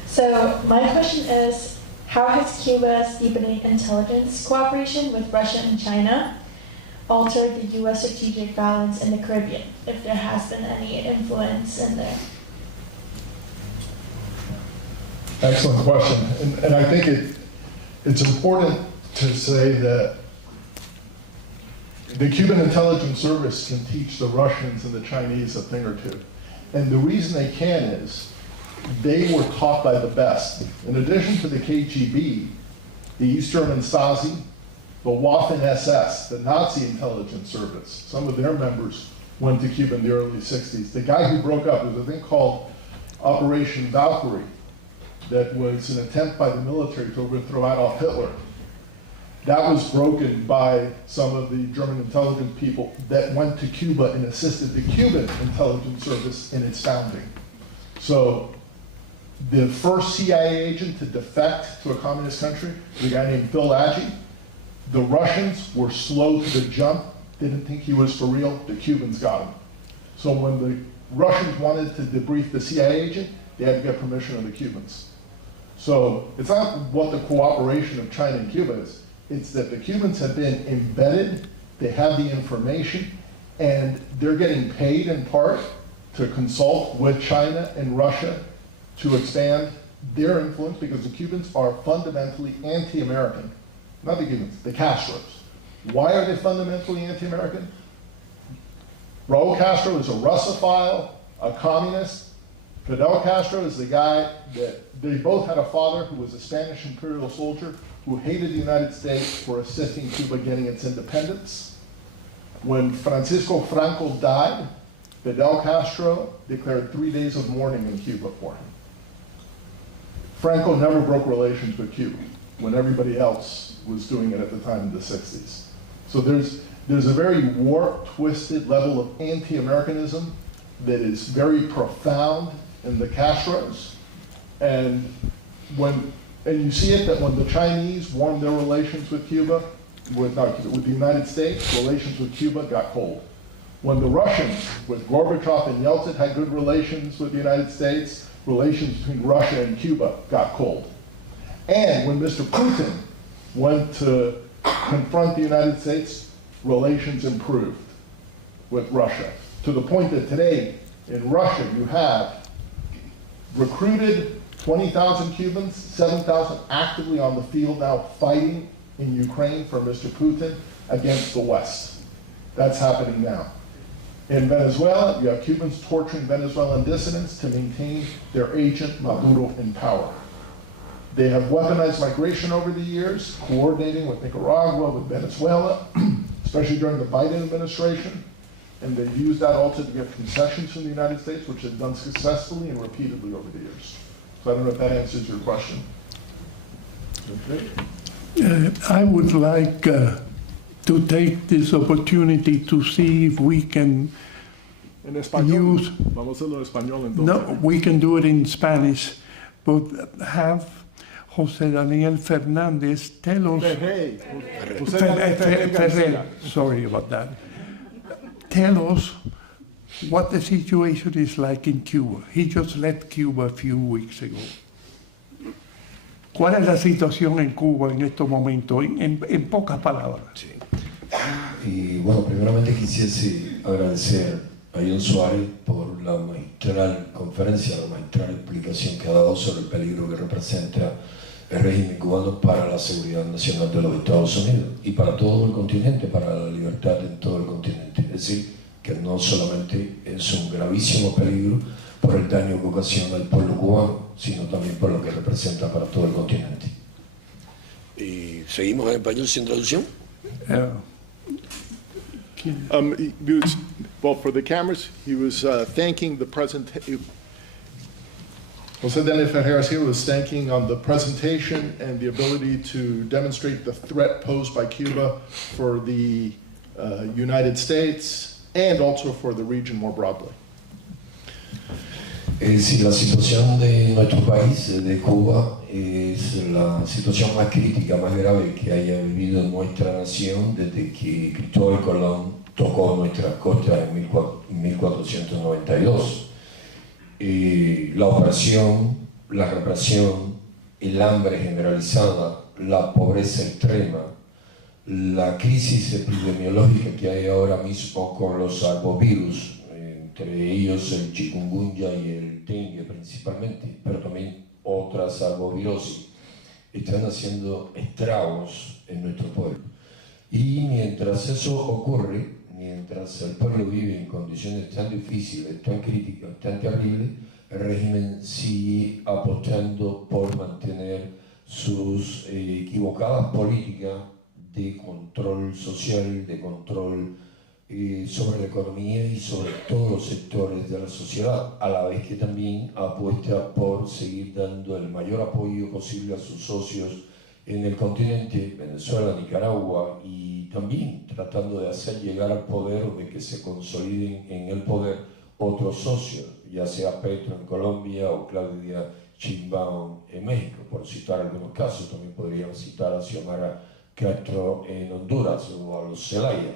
So my question is, how has Cuba's deepening intelligence cooperation with Russia and China altered the U.S. strategic balance in the Caribbean, if there has been any influence in there? Excellent question. And I think it's important to say that the Cuban intelligence service can teach the Russians and the Chinese a thing or two. And the reason they can is they were taught by the best. In addition to the KGB, the East German Stasi, the Waffen-SS, the Nazi intelligence service, some of their members went to Cuba in the early 60s. The guy who broke up, there was a thing called Operation Valkyrie that was an attempt by the military to overthrow Adolf Hitler. That was broken by some of the German intelligence people that went to Cuba and assisted the Cuban intelligence service in its founding. So the first CIA agent to defect to a communist country was a guy named Phil Agee. The Russians were slow to the jump, didn't think he was for real. The Cubans got him. So when the Russians wanted to debrief the CIA agent, they had to get permission of the Cubans. So it's not what the cooperation of China and Cuba is. It's that the Cubans have been embedded, they have the information, and they're getting paid in part to consult with China and Russia to expand their influence, because the Cubans are fundamentally anti-American. Not the Cubans, the Castros. Why are they fundamentally anti-American? Raul Castro is a Russophile, a communist. Fidel Castro is the guy that they both had a father who was a Spanish imperial soldier who hated the United States for assisting Cuba getting its independence. When Francisco Franco died, Fidel Castro declared 3 days of mourning in Cuba for him. Franco never broke relations with Cuba when everybody else was doing it at the time in the 60s. So there's a very warped, twisted level of anti-Americanism that is very profound in the Castros. And you see it that when the Chinese warmed their relations with Cuba, with the United States, relations with Cuba got cold. When the Russians, with Gorbachev and Yeltsin, had good relations with the United States, relations between Russia and Cuba got cold. And when Mr. Putin went to confront the United States, relations improved with Russia, to the point that today in Russia you have recruited 20,000 Cubans, 7,000 actively on the field now fighting in Ukraine for Mr. Putin against the West. That's happening now. In Venezuela, you have Cubans torturing Venezuelan dissidents to maintain their agent Maduro in power. They have weaponized migration over the years, coordinating with Nicaragua, with Venezuela, especially during the Biden administration. And they've used that also to get concessions from the United States, which they've done successfully and repeatedly over the years. So I don't know if that answers your question. Okay. I would like to take this opportunity to see if we can En español. use... Vamos a hacerlo en español entonces. No, we can do it in Spanish, but have José Daniel Fernández tell us... Ferrer. Sorry about that. Tell us what the situation is like in Cuba. He just left Cuba a few weeks ago. ¿Cuál es la situación en Cuba en estos momentos? En pocas palabras. Sí. Y bueno, primeramente quisiese agradecer a John Suárez por la magistral conferencia, la magistral explicación que ha dado sobre el peligro que representa el régimen cubano para la seguridad nacional de los Estados Unidos y para todo el continente, para la libertad en todo el continente. Es decir, que no solamente es un gravísimo peligro por el daño que ocasiona al pueblo cubano, sino también por lo que representa para todo el continente. ¿Y seguimos en español sin traducción? Well, for the cameras, he was thanking the presentation. José Daniel Ferreras was thanking on the presentation and the ability to demonstrate the threat posed by Cuba for the United States and also for the region more broadly. Sí, la situación de nuestro país, de Cuba, es la situación más crítica, más grave que haya vivido nuestra nación desde que Cristóbal Colón tocó nuestras costas en 1492. La opresión, la represión, el hambre generalizada, la pobreza extrema, la crisis epidemiológica que hay ahora mismo con los arbovirus, entre ellos el chikungunya y el dengue principalmente, pero también otras arbovirosis, están haciendo estragos en nuestro pueblo. Y mientras eso ocurre, mientras el pueblo vive en condiciones tan difíciles, tan críticas, tan terribles, el régimen sigue apostando por mantener sus equivocadas políticas de control social, de control sobre la economía y sobre todos los sectores de la sociedad, a la vez que también apuesta por seguir dando el mayor apoyo posible a sus socios en el continente, Venezuela, Nicaragua, y también tratando de hacer llegar al poder o de que se consoliden en el poder otros socios, ya sea Petro en Colombia o Claudia Sheinbaum en México, por citar algunos casos. También podríamos citar a Xiomara Castro en Honduras o a los Zelaya.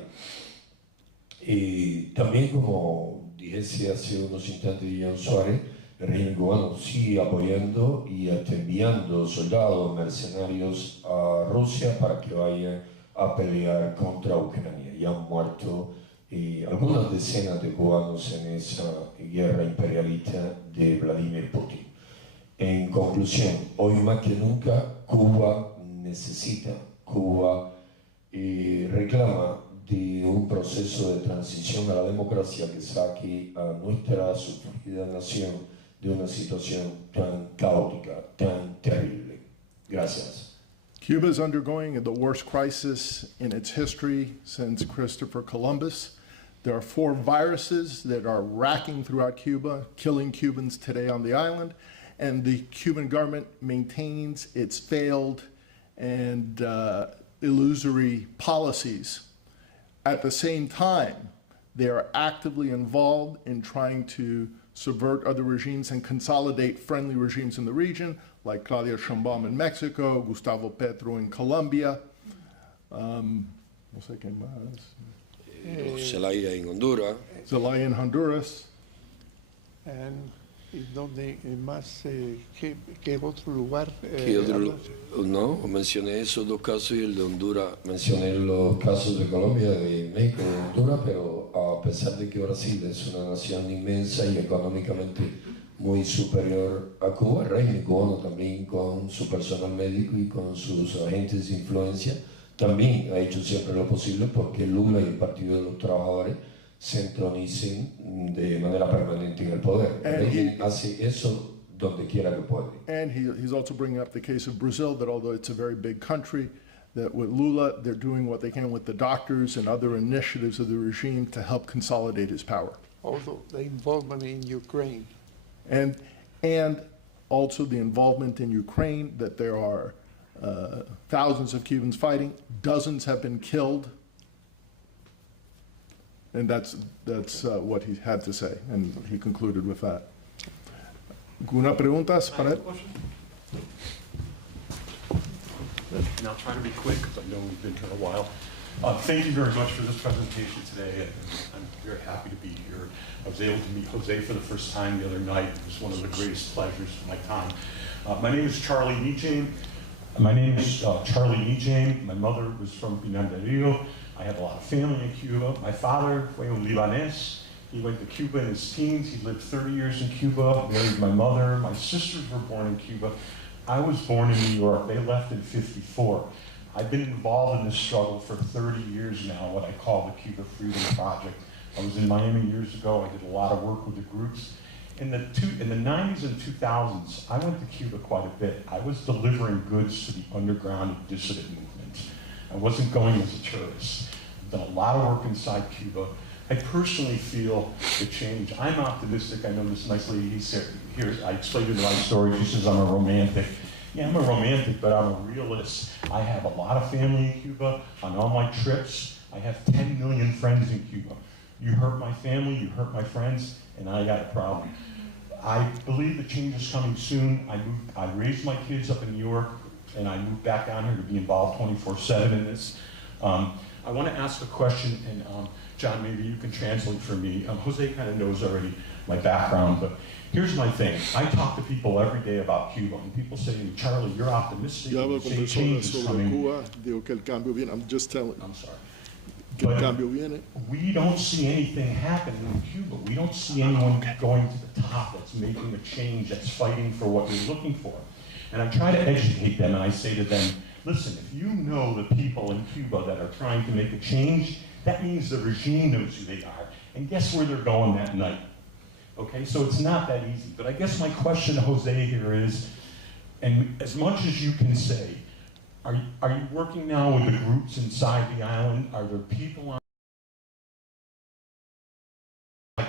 Y también, como dije hace unos instantes John Suárez, el régimen cubano sigue apoyando y hasta enviando soldados mercenarios a Rusia para que vayan a pelear contra Ucrania. Ya han muerto algunas decenas de cubanos en esa guerra imperialista de Vladimir Putin. En conclusión, hoy más que nunca Cuba necesita, Cuba reclama de un proceso de transición a la democracia que saque a nuestra sufrida nación de una situación tan caótica, tan terrible. Gracias. Cuba is undergoing the worst crisis in its history since Christopher Columbus. There are 4 viruses that are racking throughout Cuba, killing Cubans today on the island, and the Cuban government maintains its failed and illusory policies. At the same time, they are actively involved in trying to subvert other regimes and consolidate friendly regimes in the region, like Claudia Sheinbaum in Mexico, Gustavo Petro in Colombia. No sé qué más. Zelaya en Honduras. Zelaya in Honduras. ¿Y dónde más? ¿Qué otro lugar? No, mencioné esos 2 casos y el de Honduras. Mencioné los casos de Colombia, de México, de Honduras, pero a pesar de que Brasil es una nación inmensa y económicamente muy superior a Cuba, el régimen cubano también con su personal médico y con sus agentes de influencia también ha hecho siempre lo posible porque Lula y el Partido de los Trabajadores se entronicen de manera permanente en el poder. Él hace eso donde quiera que puede. And he's also bringing up the case of Brazil, that although it's a very big country, that with Lula, they're doing what they can with the doctors and other initiatives of the regime to help consolidate his power. Also, the involvement in Ukraine. And also the involvement in Ukraine, that there are thousands of Cubans fighting, dozens have been killed. And that's what he had to say, and he concluded with that. ¿Alguna preguntas para él? And I'll try to be quick because I know we've been here a while. Thank you very much for this presentation today. I'm very happy to be here. I was able to meet Jose for the first time the other night. It was one of the greatest pleasures of my time. My name is Charlie Nijaim. My mother was from Pinar del Rio. I have a lot of family in Cuba. My father fue un Libanés. He went to Cuba in his teens. He lived 30 years in Cuba, married my mother. My sisters were born in Cuba. I was born in New York. They left in '54. I've been involved in this struggle for 30 years now, what I call the Cuba Freedom Project. I was in Miami years ago. I did a lot of work with the groups. In the 90s and 2000s, I went to Cuba quite a bit. I was delivering goods to the underground and dissident movements. I wasn't going as a tourist. I've done a lot of work inside Cuba. I personally feel the change. I'm optimistic. I know this nice lady here, I explained her my story. She says I'm a romantic. Yeah, I'm a romantic, but I'm a realist. I have a lot of family in Cuba. On all my trips, I have 10 million friends in Cuba. You hurt my family, you hurt my friends, and I got a problem. I believe the change is coming soon. I raised my kids up in New York, and I moved back down here to be involved 24/7 in this. I want to ask a question, and John, maybe you can translate for me. Jose kind of knows already my background, but here's my thing. I talk to people every day about Cuba, and people say to me, Charlie, you're optimistic. Yo hablo You con say personas change is sobre coming. Cuba, digo que el cambio viene. I'm just telling. I'm sorry. Que el But cambio viene. we don't see anything happening in Cuba. We don't see anyone going to the top that's making a change, that's fighting for what we're looking for. And I try to educate them, and I say to them, listen, if you know the people in Cuba that are trying to make a change, that means the regime knows who they are. And guess where they're going that night? Okay, so it's not that easy. But I guess my question to Jose here is, and as much as you can say, are you working now with the groups inside the island? Are there people on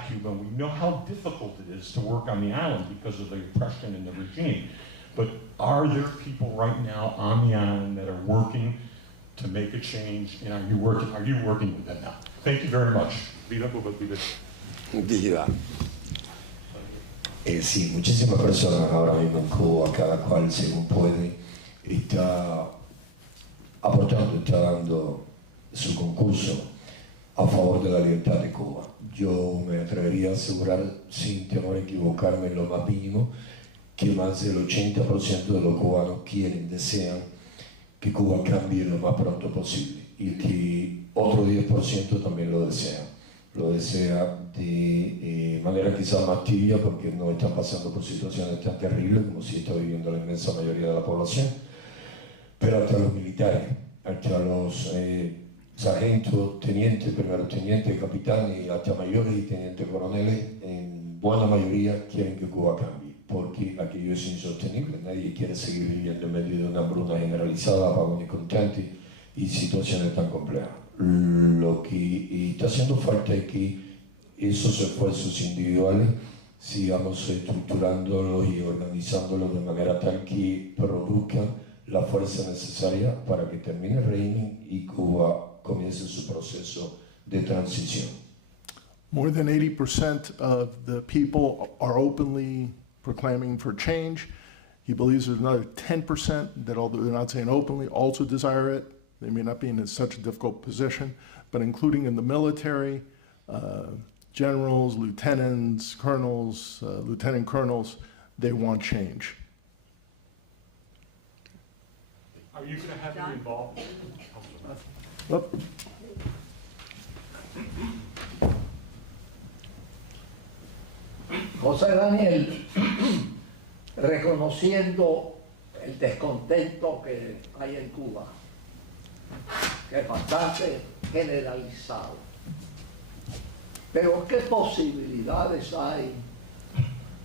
Cuba? We know how difficult it is to work on the island because of the oppression and the regime. But are there people right now on the island that are working to make a change? And are you working with them now? Thank you very much. Vida Cuba, vida. Sí, muchísimas personas ahora mismo en Cuba, cada cual según puede, está aportando, está dando su concurso a favor de la libertad de Cuba. Yo me atrevería a asegurar, sin temor a equivocarme en lo más mínimo, que más del 80% de los cubanos quieren, desean que Cuba cambie lo más pronto posible y que otro 10% también lo desea. Lo desea de manera quizás más tibia porque no están pasando por situaciones tan terribles como si está viviendo la inmensa mayoría de la población, pero hasta los militares, hasta los sargentos, tenientes, primeros tenientes, capitanes, y hasta mayores y tenientes coroneles, en buena mayoría quieren que Cuba cambie, porque aquello es insostenible. Nadie quiere seguir viviendo en medio de una hambruna generalizada, apagón inconstante y situaciones tan complejas. Lo que está haciendo falta es que esos esfuerzos individuales sigamos estructurándolos y organizándolos de manera tal que produzcan la fuerza necesaria para que termine el régimen y Cuba comience su proceso de transición. More than 80% of the people are openly proclaiming for change. He believes there's another 10% that, although they're not saying openly, also desire it. They may not be in such a difficult position, but including in the military, generals, lieutenants, colonels, lieutenant colonels, they want change. Are you going to have me involved? Oop. José Daniel, reconociendo el descontento que hay en Cuba, que es bastante generalizado, pero ¿qué posibilidades hay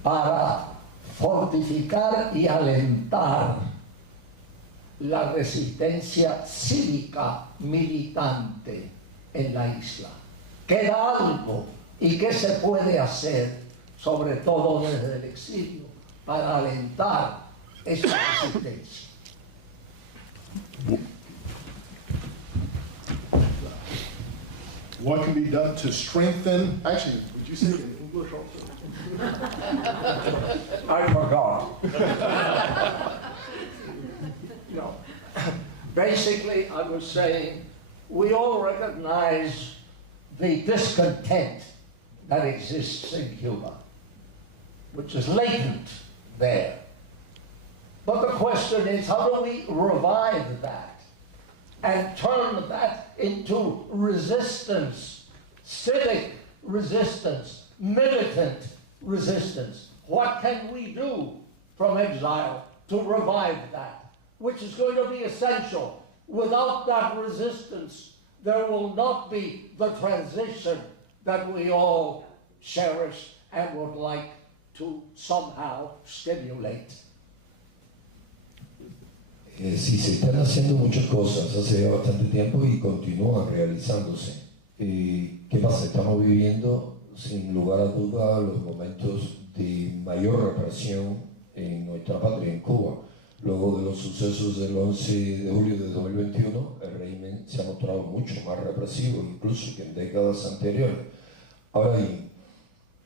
para fortificar y alentar la resistencia cívica militante en la isla? ¿Queda algo y qué se puede hacer, sobre todo desde el exilio, para alentar esa resistencia? What can be done to strengthen, actually, would you say it in English also? I forgot. No. Basically, I was saying we all recognize the discontent that exists in Cuba, which is latent there. But the question is, how do we revive that and turn that into resistance, civic resistance, militant resistance? What can we do from exile to revive that, which is going to be essential? Without that resistance, there will not be the transition that we all cherish and would like to somehow stimulate. Sí, se están haciendo muchas cosas hace ya bastante tiempo y continúan realizándose. ¿Qué pasa? Estamos viviendo, sin lugar a duda, los momentos de mayor represión en nuestra patria, en Cuba. Luego de los sucesos del 11 de julio de 2021, el régimen se ha mostrado mucho más represivo, incluso que en décadas anteriores. Ahora bien,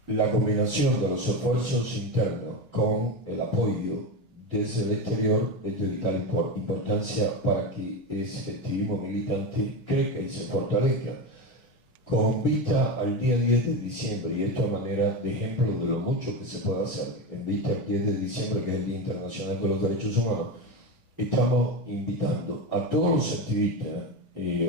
la combinación de los esfuerzos internos con el apoyo desde el exterior es de vital importancia para que ese activismo militante crezca y se fortalezca. Con vista al día 10 de diciembre, y esto a manera de ejemplo de lo mucho que se puede hacer, en vista al 10 de diciembre, que es el Día Internacional de los Derechos Humanos, estamos invitando a todos los activistas,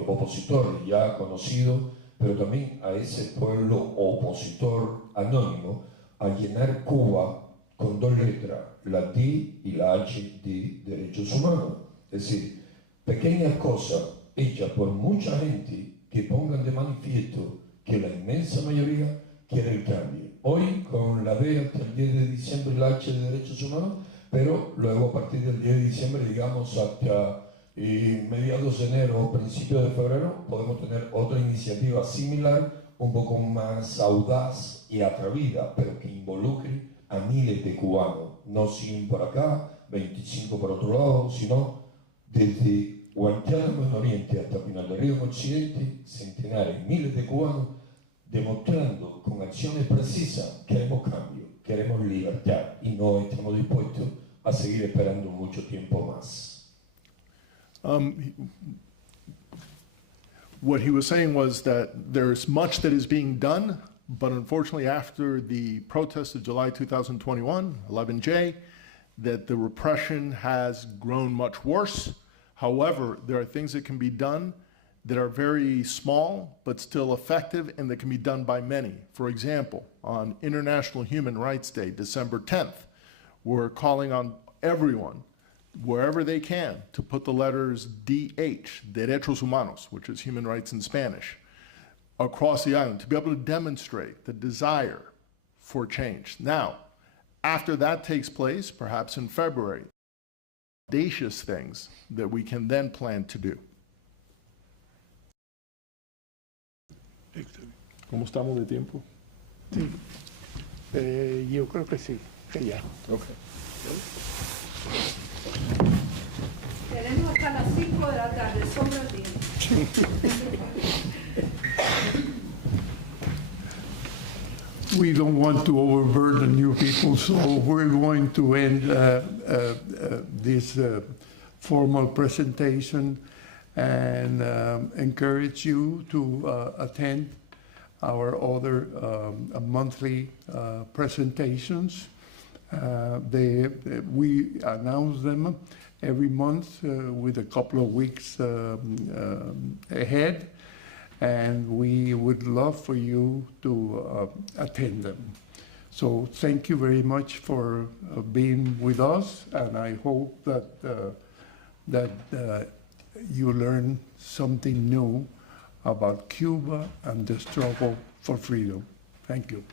opositores ya conocidos, pero también a ese pueblo opositor anónimo, a llenar Cuba con dos letras, la D y la H de derechos humanos. Es decir, pequeñas cosas hechas por mucha gente que pongan de manifiesto que la inmensa mayoría quiere el cambio. Hoy con la D hasta el 10 de diciembre la H de derechos humanos, pero luego a partir del 10 de diciembre, digamos hasta mediados de enero o principios de febrero, podemos tener otra iniciativa similar, un poco más audaz y atrevida, pero que involucre a miles de cubanos, no 100 por acá, 25 por otro lado, sino desde Guantánamo en Oriente hasta Pinar del Río en Occidente, centenares, miles de cubanos, demostrando con acciones precisas que queremos cambio, queremos libertad y no estamos dispuestos a seguir esperando mucho tiempo más. What he was saying was that there's much that is being done, but unfortunately after the protests of July 2021, 11J, that the repression has grown much worse. However, there are things that can be done that are very small, but still effective, and that can be done by many. For example, on International Human Rights Day, December 10th, we're calling on everyone, wherever they can, to put the letters DH, Derechos Humanos, which is human rights in Spanish, across the island, to be able to demonstrate the desire for change. Now, after that takes place, perhaps in February, audacious things that we can then plan to do. ¿Cómo estamos de tiempo? Sí. Yo creo que sí, que ya. Okay. Tenemos hasta las 5 de la tarde, sobra tiempo. We don't want to overburden you people, so we're going to end this formal presentation and encourage you to attend our other monthly presentations. We announce them every month with a couple of weeks ahead, and we would love for you to attend them. So thank you very much for being with us, and I hope that you learn something new about Cuba and the struggle for freedom. Thank you.